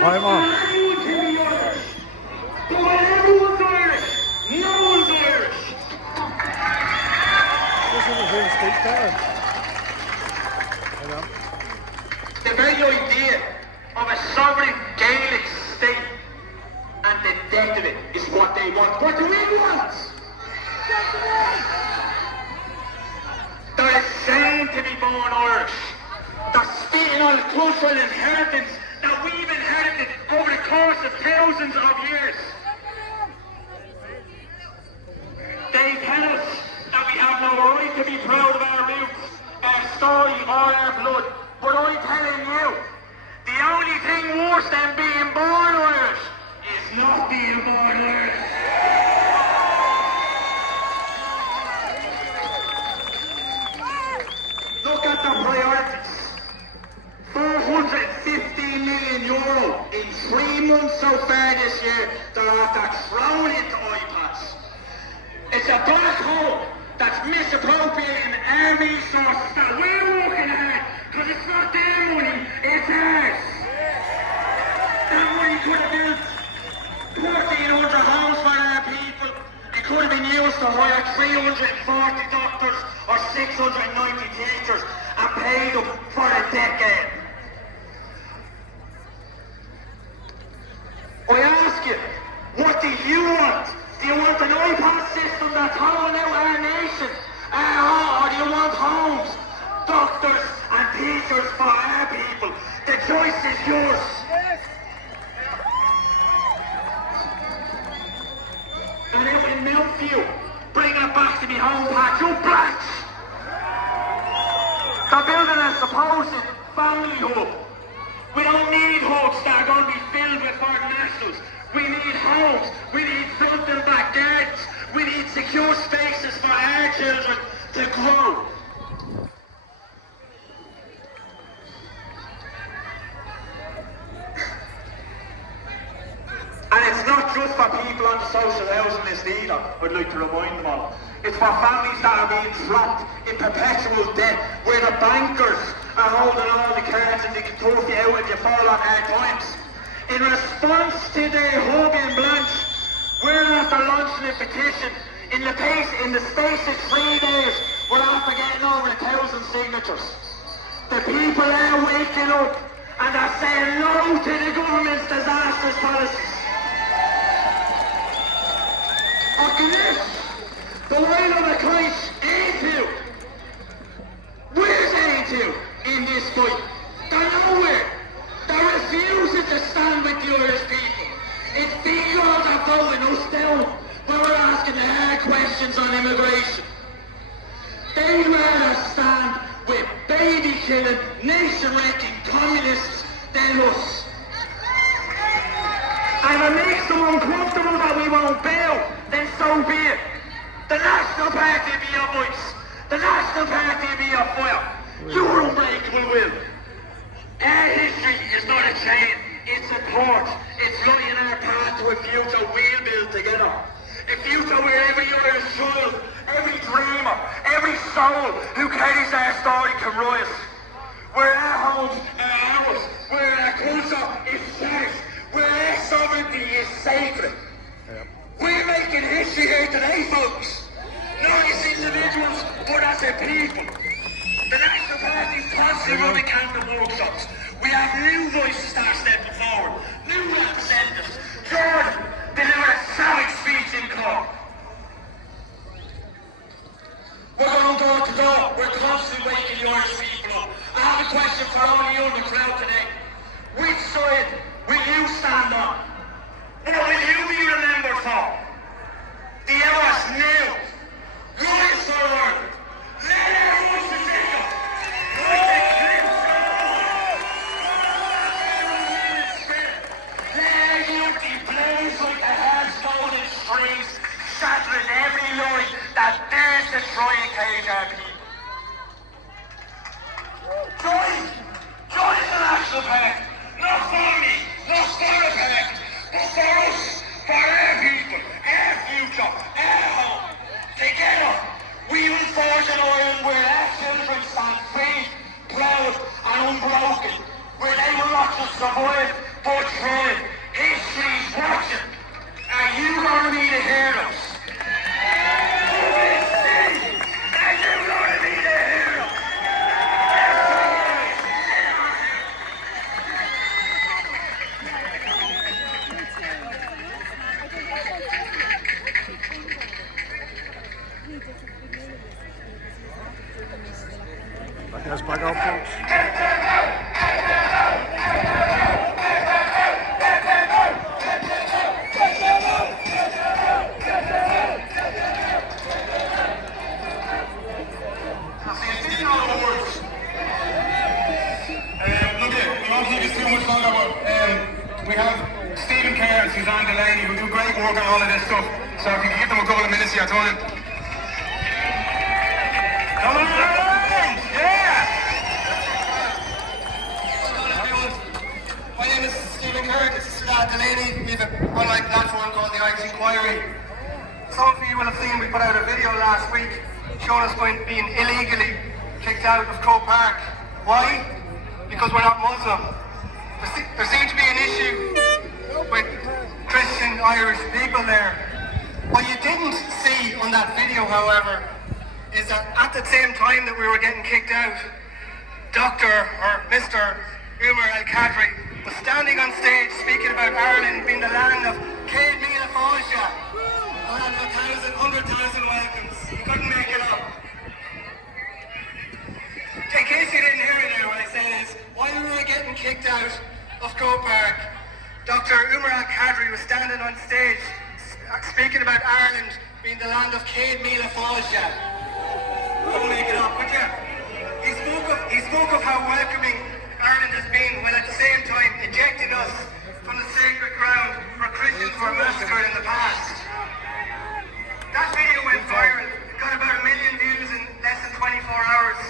Hi, man. The very idea of a sovereign Gaelic state and the death of it is what they want. What do we want? They're ashamed to be born Irish. They're spitting on cultural inheritance that we've inherited over the course of thousands of years. They tell us that we have no right to be proud of our roots, our story, or our blood. But I'm telling you, the only thing worse than being born Irish is not being born Irish. Look at the priorities. €450 million in 3 months so far this year. They're after throwing into iPads. It's a black hole that's misappropriating our resources that we're working at. Because it's not their money, it's ours. That money could have built 1,400 homes for our people. It could have been used to hire 340 doctors or 690 teachers and pay them for a decade. I ask you, what do you want? Do you want an iPad system that's hollowing out our nation? Or do you want homes, doctors and teachers for our people? The choice is yours. And out in Milkview, bring it back to me home patch, you blacks! They're building a supposed family hub. We don't need hubs that are going to be filled with foreign nationals. We need homes. We need front and back gardens. We need secure spaces for our children to grow. And it's not just for people on the social housing list either, I'd like to remind them all. It's for families that are being trapped in perpetual debt, where the bankers are holding all the cards and they can throw you out if you fall on hard times. In response to the hug in Blanche, we're after launching a petition. In the space of 3 days, we're after getting over 1,000 signatures. The people are waking up and are saying no to the government's disastrous policies. The line of the Christ, A2. Where's A2 in this fight? They're nowhere. They're refusing to stand with the Irish people. It's the girls are voting us down when we're asking the hard questions on immigration. They'd rather stand with baby-killing, nation-wrecking communists than us. And if it makes them uncomfortable that we won't bail, then so be it. The National Party be your voice. The National Party be your fire. Your unbreakable will. Our history is not a chain, it's a torch. It's lighting our path to a future we'll build together. A future where every Irish child, every dreamer, every soul who carries our story can rise. Where our homes are ours, where our culture is cherished, where our sovereignty is sacred. We're making history here today, folks. Not as individuals, but as a people. The National Party's constantly running campaign workshops. We have new voices that are stepping forward, new representatives. Jordan delivered a savage speech in court. We're going door to door. We're constantly waking the Irish people up. I have a question for all of you in the crowd today. Which side will you stand on? What will you be remembered for? The hours now. Glorious for Ireland. Let our voices echo. Like a cliff. Let our unity blaze like a hailstone in streams, shattering every lie that dares to try and cage our people. Join the National Party. Not for me, not for the party, but for us, for our people, our future, our home. Together, we will forge an Ireland where our children stand free, proud and unbroken, where they will not just survive, but thrive. History's watching. Are you going to be the heroes? Are you going to be the heroes? Let's back up, folks. We have Stephen Kerr and Suzanne Delaney who do great work on all of this stuff. So if you can give them a couple of minutes of your time. Come on! Yeah! My name is Stephen Kerr, this is Suzanne Delaney. We have an online platform called the Irish Inquiry. Some of you will have seen we put out a video last week showing us being illegally kicked out of Croke Park. Why? Because we're not Muslim. There seems to be an issue with Christian Irish people there. What you didn't see on that video, however, is that at the same time that we were getting kicked out, Mr. Umar Al-Kadri was standing on stage speaking about Ireland being the land of Céad Míle Fáilte, a land of 100,000 welcomes. He couldn't make it up. In case you didn't hear it now, what I said is, while we were getting kicked out of Croke Park, Dr. Umar Al-Kadri was standing on stage speaking about Ireland being the land of Céad Míle Fáilte. Couldn't make it up, could you? He spoke of how welcoming Ireland has been, while at the same time ejecting us from the sacred ground where Christians were massacred in the past. That video went viral. It got about 1 million views in less than 24 hours.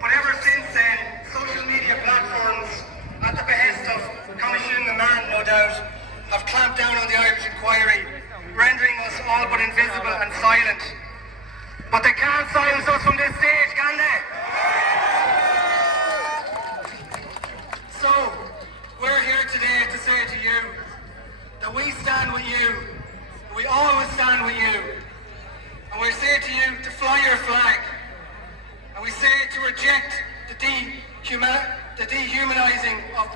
But ever since then, social media platforms, at the behest of Commission the Man, no doubt, have clamped down on the Irish inquiry, rendering us all but invisible and silent. But they can't silence us from this stage, can they? So, we're here today to say to you that we stand with you. We always stand with you. And we say to you to fly your flag. And we say to reject the dehumanizing of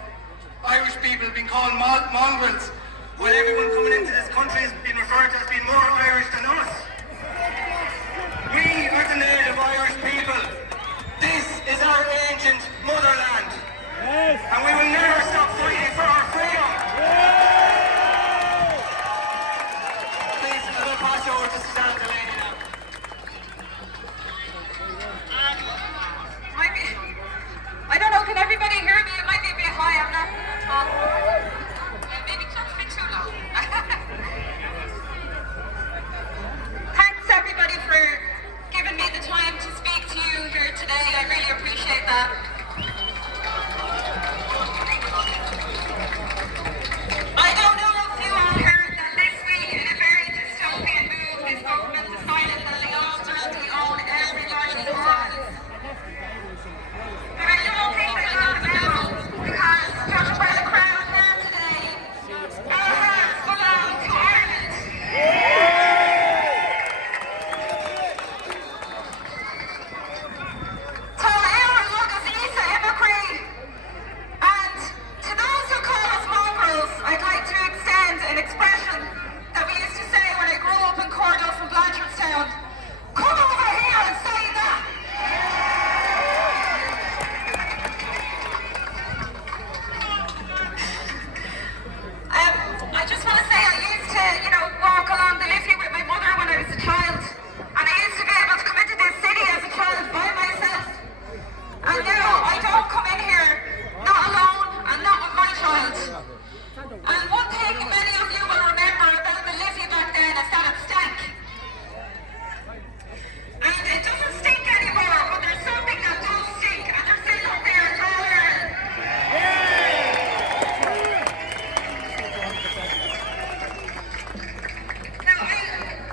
Irish people being called mongrels, while everyone coming into this country has been referred to as being more Irish than us. We are the native Irish people. This is our ancient motherland. Yes. And we will never stop fighting for our freedom. Yes. Please, I will pass you over to Suzanne Delaney now. I don't know, can everybody hear me? It might be a bit high, I'm not tall. Maybe just a bit too low. Thanks everybody for giving me the time to speak to you here today. I really appreciate that. I don't know if you all heard that this week, in a very dystopian move, this government decided that they ultimately own everybody's lives. But I don't think they have enough, because judging by the crowd here today, our hearts belong to Ireland. Tá éireann agus Lisa Immercree. And to those who call us mongrels, I'd like to extend an expression that we used to say when I grew up in Cordoff and Blanchardstown. Come over here and say that. I just want to say I used to, walk along the Liffey with my mother when I was a child. And I used to be able to come into this city as a child by myself. And now I don't come in here, not alone and not with my child. And one thing many of you will remember about the Liffey back then is that it stank. And it doesn't stink anymore, but there's something that does stink, and there's still up there in Ireland. Now,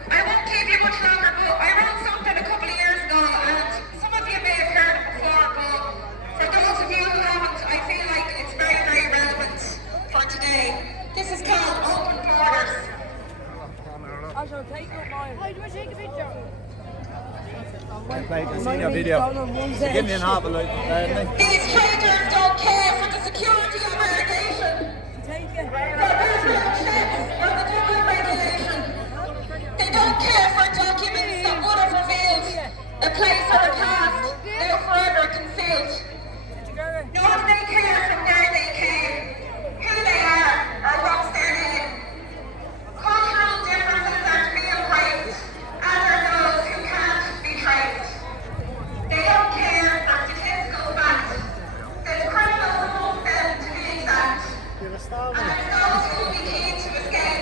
I won't keep you much longer, but I wrote something a couple of years ago, and some of you may have heard it before, but for those of you who haven't, I feel like it's very, very relevant for today. This is called Open Borders. I shall take your mind. Why do I take a picture? Seen your video. Give me an apple, like, These traitors don't care for the security of our nation. Take it. For Israel checks or the Dublin regulation. They don't care for documents that would have revealed a place of the past now forever concealed. Nor do they care from where they came, who they are, or what's their name. Cultural differences are to be embraced, as are those who can't be traced. They don't care for statistical facts. There's criminals among them to be exact. And there's those who will be keen to escape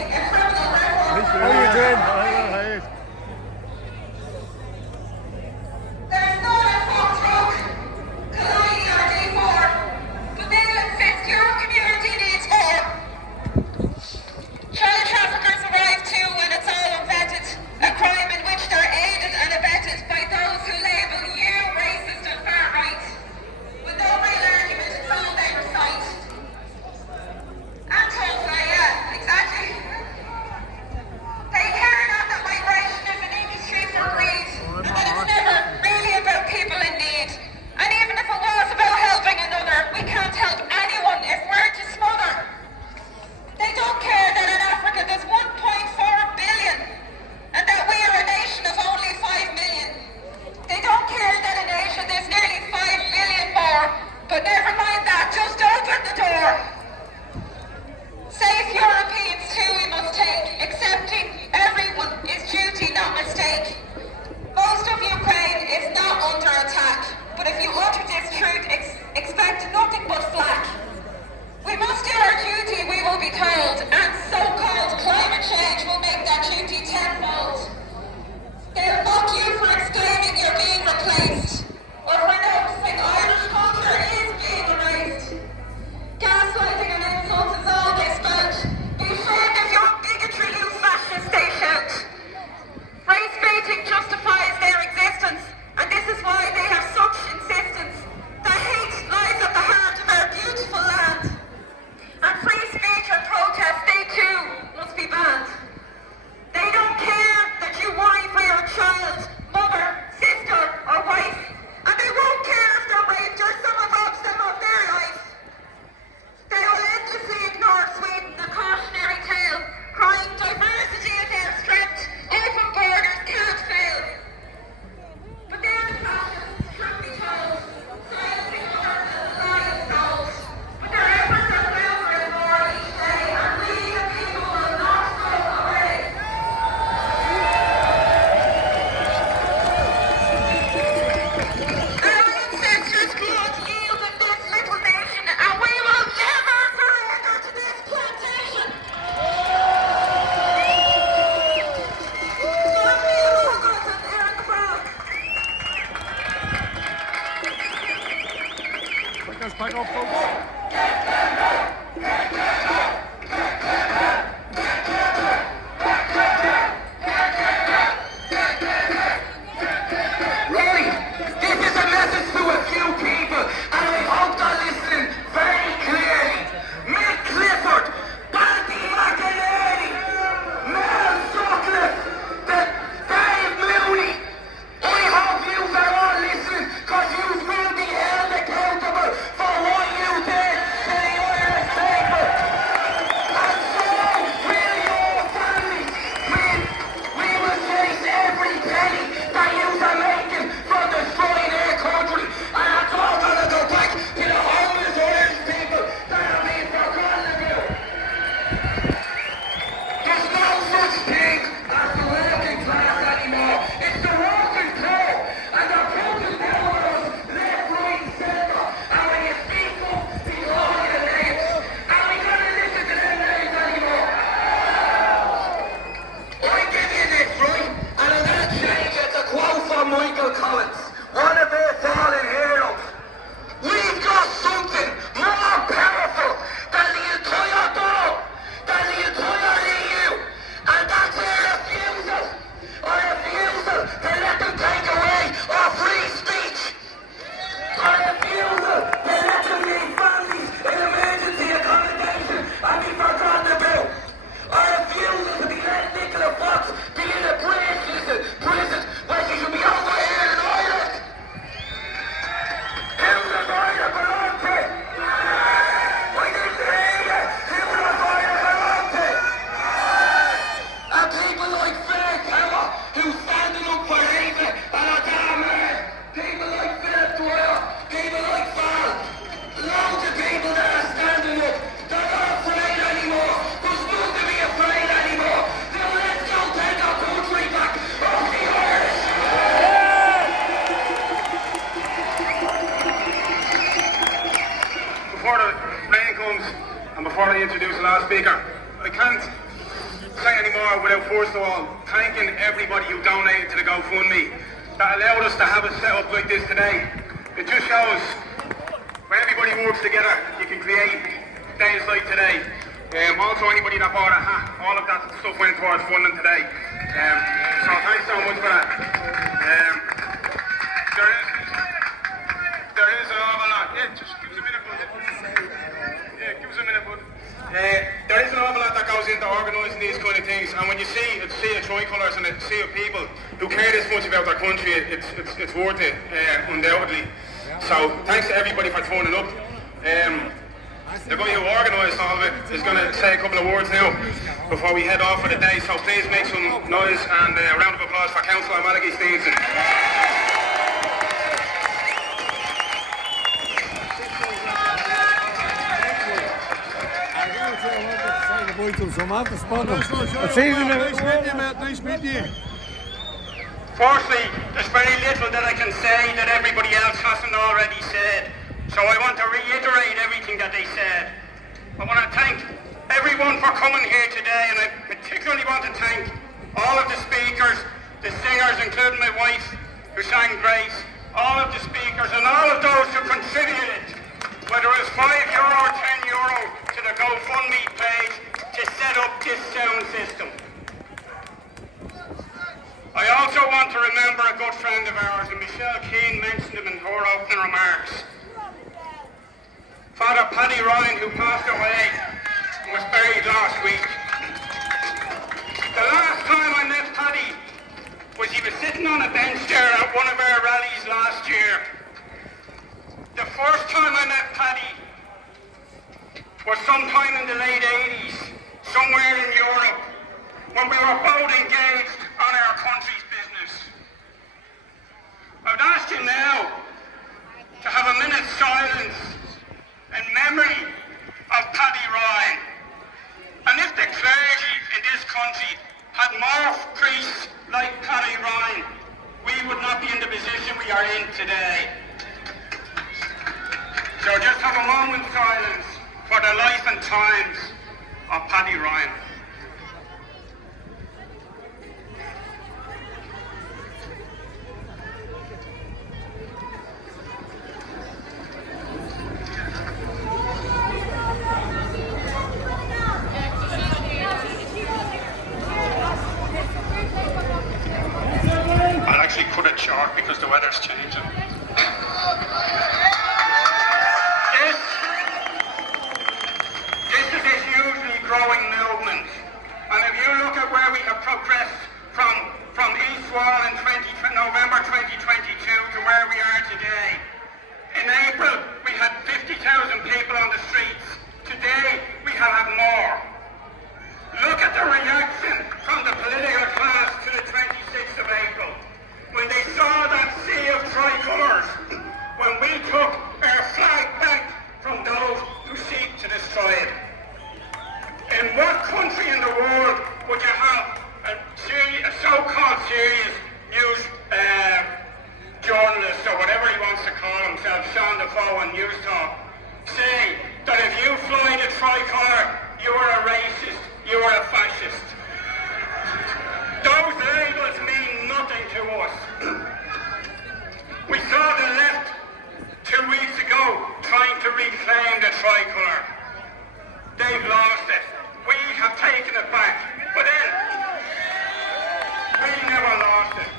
but if you utter this truth, expect nothing but flack. We must do our duty, we will be told, and so-called climate change will make that duty tenfold. They'll mock you for exclaiming you're being replaced, or for noticing Irish culture is being erased. Gaslighting and insults is all they spout. Be ashamed of your bigotry, you fascist they shout. Race baiting justifies their existence, and this is why they have such insistence. The hate lies at the heart of our beautiful land. And free speech and protest, they too must be banned. They don't care that you worry for your child, mother, sister, or wife. And they won't care if they're raped or someone robs them of their life. They will endlessly ignore Sweden, the cautionary tale, crying diversity is our strength, open borders can't fail. But they're the fascists, truth be told, silencing hearts and lying souls. But their efforts are filtering more each day, and we the people will not go away. Our ancestors' blood yielded this little nation, and we will never surrender to this plantation. Join me in August and Aaron Brown. Right, this is a message to a few people, and I hope they're listening very clearly. Mick Clifford, Banty McEnany, Mel Sutcliffe, Dave Mooney. I hope you are all listening, because you will be held accountable for what you did to the Irish people. And so will your families. We will chase every penny that you are making from destroying our country. And that's all gonna go back to the homeless Irish people that are being forgotten about. There's no such thing as the working class anymore. It's the working poor. And they're putting down on us left, right, and centre. And when you speak up, they call you names. And we gonna listen to them names anymore. I give you this, right? And I'm gonna change it to quote from Michael Collins, one of our fallen heroes. We've got something more powerful than the entire borough, than the entire EU, and that's our refusal to let them take away our free speech. Our refusal to let them leave families in emergency accommodation and be forgotten about. Our refusal to be let Nicola Fox be in a prison when she should be over here in Ireland. Who does Ireland belong to? I didn't hear you. Who does Ireland belong to? And people like Fair Tower, who's standing up for Ava and our damn man. People like Philip Dwyer, people like Val. Loads of people that are standing up. They're not afraid anymore. There's nothing to be afraid anymore. Now let's go take our country back off the Irish. Before the rain comes and before I introduce the last speaker, I can't say any more without first of all thanking everybody who donated to the GoFundMe that allowed us to have a setup like this today. It just shows when everybody works together you can create days like today. Also anybody that bought a hat, all of that stuff went towards funding today. So thanks so much for that. There is an awful lot. Yeah, just give us a minute, bud. Yeah, give us a minute, bud. There is an awful lot that goes into organising these kind of things, and when you see a sea of tricolours and a sea of people who care this much about their country, it's worth it, undoubtedly. So thanks to everybody for turning up. The guy who organised all of it is going to say a couple of words now before we head off for the day, so please make some noise and a round of applause for Councillor Malachy Stevenson. Nice meeting you, mate. Nice meeting you. Firstly, there's very little that I can say that everybody else hasn't already said. So I want to reiterate everything that they said. I want to thank everyone for coming here today, and I particularly want to thank all of the speakers, the singers, including my wife, who sang Grace, all of the speakers, and all of those who contributed, whether it was €5 or €10 to the GoFundMe page to set up this sound system. I also want to remember a good friend of ours, and Michelle Keane mentioned him in her opening remarks. Father Paddy Ryan, who passed away, was buried last week. The last time I met Paddy was he was sitting on a bench there at one of our rallies last year. The first time I met Paddy was sometime in the late 80s, somewhere in Europe, when we were both engaged on our country's business. I would ask you now to have a minute's silence in memory of Paddy Ryan. And if the clergy in this country had more priests like Paddy Ryan, we would not be in the position we are in today. So just have a moment's silence for the life and times of Paddy Ryan. I'll actually cut it short because the weather's changing. This is a hugely growing movement. And if you look at where we have progressed from East Wall in November 2022 to where we are today. In April, we had 50,000 people on the streets. Today, we have had more. Look at the reaction from the political class to the 26th of April. When they saw that sea of tricolours, when we took our flag back from those who seek to destroy it. In what country in the world would you have a so-called serious news journalist, or whatever he wants to call himself, Sean Defoe on News Talk, say that if you fly the tricolour, you are a racist, you are a fascist? Those labels mean nothing to us. We saw the left 2 weeks ago trying to reclaim the tricolour. They've lost it. We have taken it back. But then, we never lost it.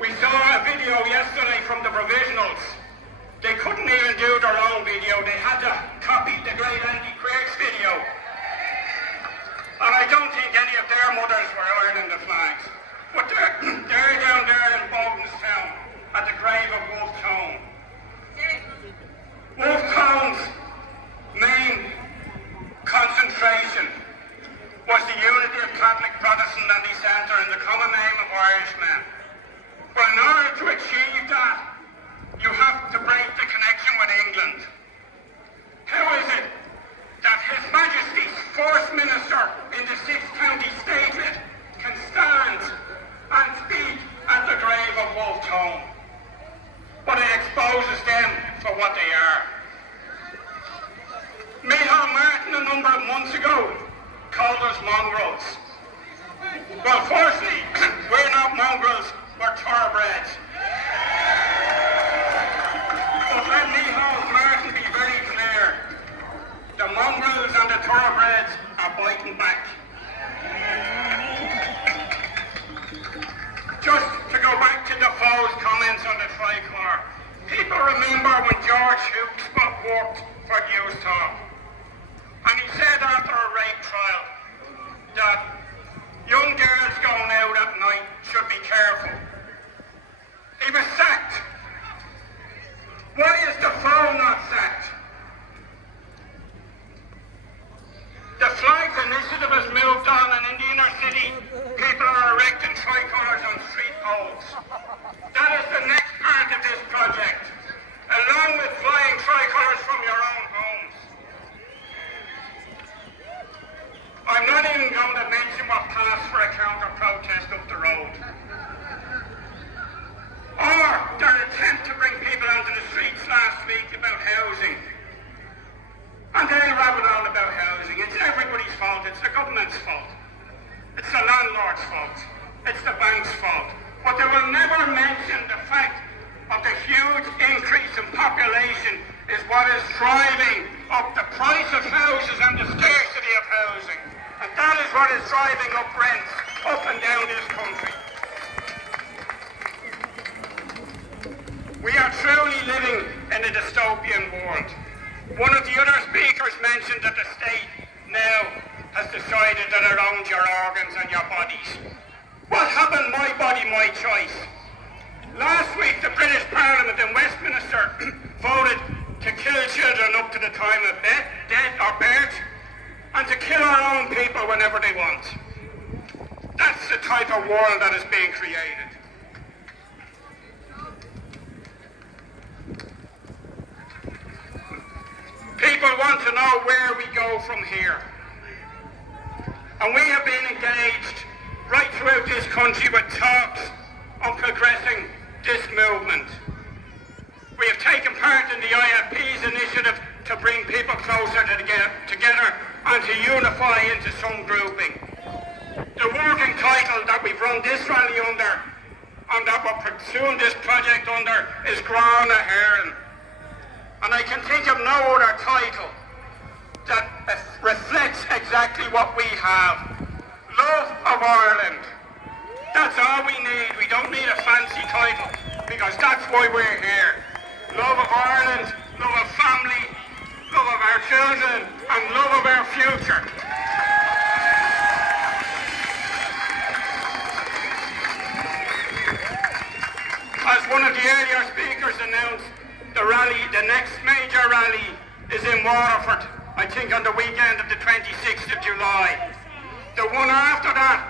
We saw a video yesterday from the provisionals. They couldn't even do their own video. They had to copy the great Andy Craig's video. And I don't think any of their mothers were ironing the flags. But they're down there in Bowdenstown at the grave of Wolfe Tone. Wolfe Tone's main concentration was the unity of Catholic, Protestant and Dissenter in the common name of Irishmen. But in order to achieve that, you have to break the connection with England. How is it that His Majesty's First Minister in the 6th County Statement can stand and speak at the grave of Wolfe Tone? But it exposes them for what they are. Micheál Martin a number of months ago called us mongrels. Well, firstly, we're not mongrels, we're thoroughbreds. But let Micheál Martin be very clear. The mongrels and the thoroughbreds are biting back. Just to go back to Defoe's comments on the tricolour, people remember when George Hughes worked for News Talk. And he said after a rape trial that young girls going out at night should be careful. He was sacked. Why is Defoe not sacked? The Flags Initiative has moved on, and in the inner city, people are erecting tricolours on street poles. That is the next part of this project, along with flying tricolours from your own homes. I'm not even going to mention what passed for a counter-protest up the road. it's the government's fault. It's the landlord's fault. It's the bank's fault. But they will never mention the fact of the huge increase in population is what is driving up the price of houses and the scarcity of housing. And that is what is driving up rents up and down this country. We are truly living in a dystopian world. One of the other speakers mentioned that the state now has decided that it owns your organs and your bodies. What happened? My body, my choice. Last week, the British Parliament in Westminster voted to kill children up to the time of death or birth, and to kill our own people whenever they want. That's the type of world that is being created. People want to know where we go from here. And we have been engaged right throughout this country with talks on progressing this movement. We have taken part in the IFP's initiative to bring people closer together and to unify into some grouping. The working title that we've run this rally under and that we're pursuing this project under is Grán a Héireann. And I can think of no other title that reflects exactly what we have. Love of Ireland. That's all we need. We don't need a fancy title, because that's why we're here. Love of Ireland, love of family, love of our children, and love of our future. As one of the earlier speakers announced, the next major rally is in Waterford, I think on the weekend of the 26th of July. The one after that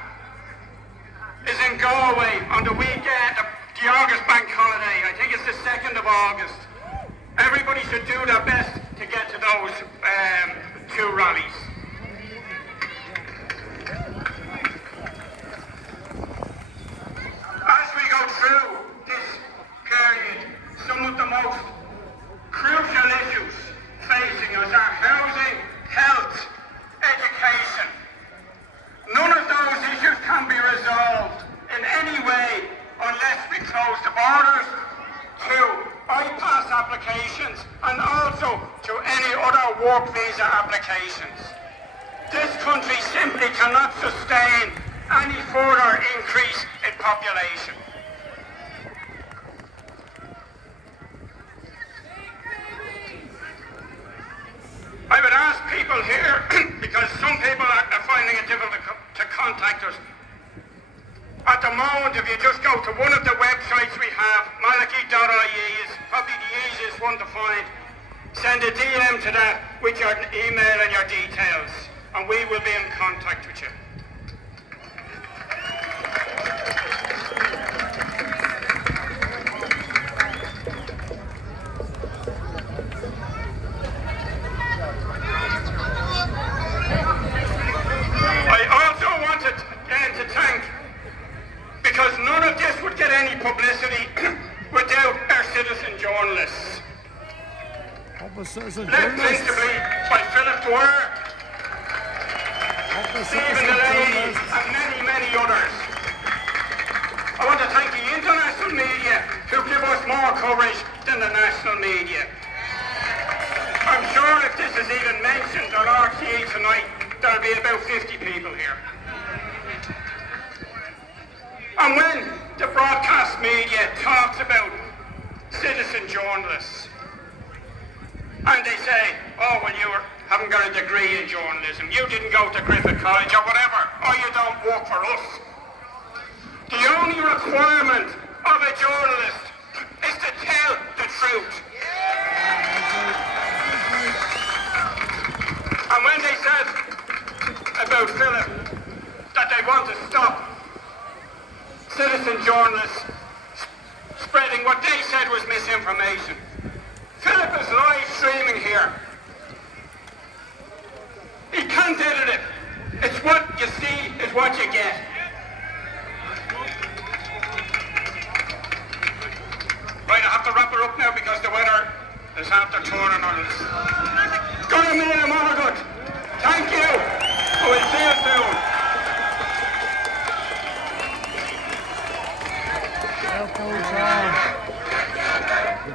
is in Galway on the weekend of the August bank holiday. I think it's the 2nd of August. Everybody should do their best to get to those two rallies. As we go through this period, some of the most crucial issues facing us are housing, health, education. None of those issues can be resolved in any way unless we close the borders to bypass applications and also to any other work visa applications. This country simply cannot sustain any further increase in population. I would ask people here, because some people are finding it difficult to contact us. At the moment, if you just go to one of the websites we have, malachy.ie is probably the easiest one to find. Send a DM to that with your email and your details, and we will be in contact with you. Because none of this would get any publicity without our citizen journalists. Led principally by Philip Dwyer, Stephen Delaney, and many, many others. I want to thank the international media who give us more coverage than the national media. I'm sure if this is even mentioned on RTE tonight, there'll be about 50 people here. And when the broadcast media talks about citizen journalists, and they say, oh, well, you haven't got a degree in journalism, you didn't go to Griffith College or whatever, or you don't work for us. The only requirement of a journalist is to tell the truth. And when they said about Philip that they want to stop citizen journalists spreading what they said was misinformation, Philip is live streaming here. He can't edit it. It's what you see is what you get. Right, I have to wrap it up now because the weather is after turning on us. Go to me, Margaret. Thank you. We'll see you soon. Yeah, folks,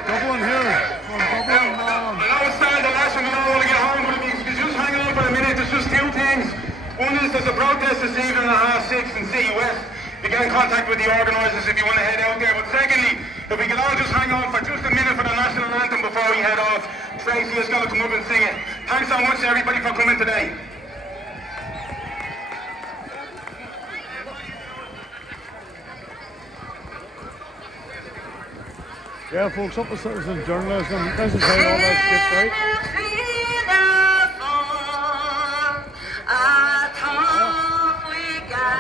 Dublin here, from Dublin. I know it's starting the lesson, we don't want to get home, but if you just hang on for a minute, there's just two things. One is there's a protest this evening at 6:30 in City West. You get in contact with the organisers if you want to head out there. But secondly, if we could all just hang on for just a minute for the national anthem before we head off. Tracy is going to come up and sing it. Thanks so much to everybody for coming today. Yeah, folks, up to citizen journalism. This is how all this gets right.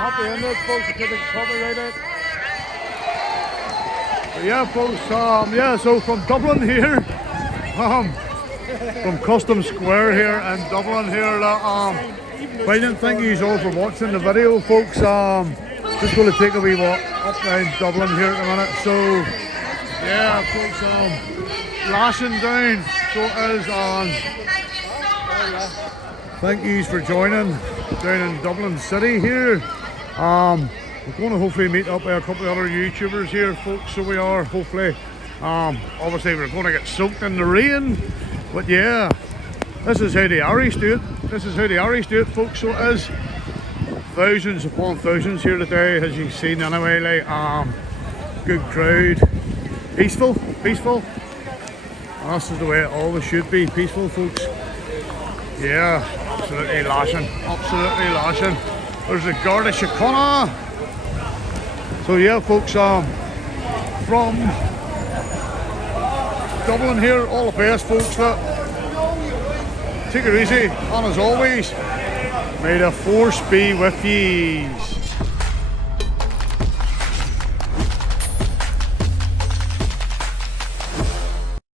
Happy ended, folks, to get it copyrighted. But yeah, folks, yeah, so from Dublin here, from Custom Square here in Dublin here, brilliant, thank you all for watching the video, folks. Just going to take a wee walk up down Dublin here at the minute, so yeah, folks, lashing down, so it is thank yous for joining down in Dublin City here. We're going to hopefully meet up with a couple of other YouTubers here, folks, so we are, hopefully. Obviously we're going to get soaked in the rain, but yeah, this is how the Irish do it. This is how the Irish do it, folks, so it is thousands upon thousands here today, as you've seen anyway, like, good crowd. Peaceful. This is the way it always should be, peaceful, folks. Yeah, absolutely lashing. There's the Garda Síochána. So yeah, folks, from Dublin here, all the best, folks. Take it easy, and as always, may the force be with yous.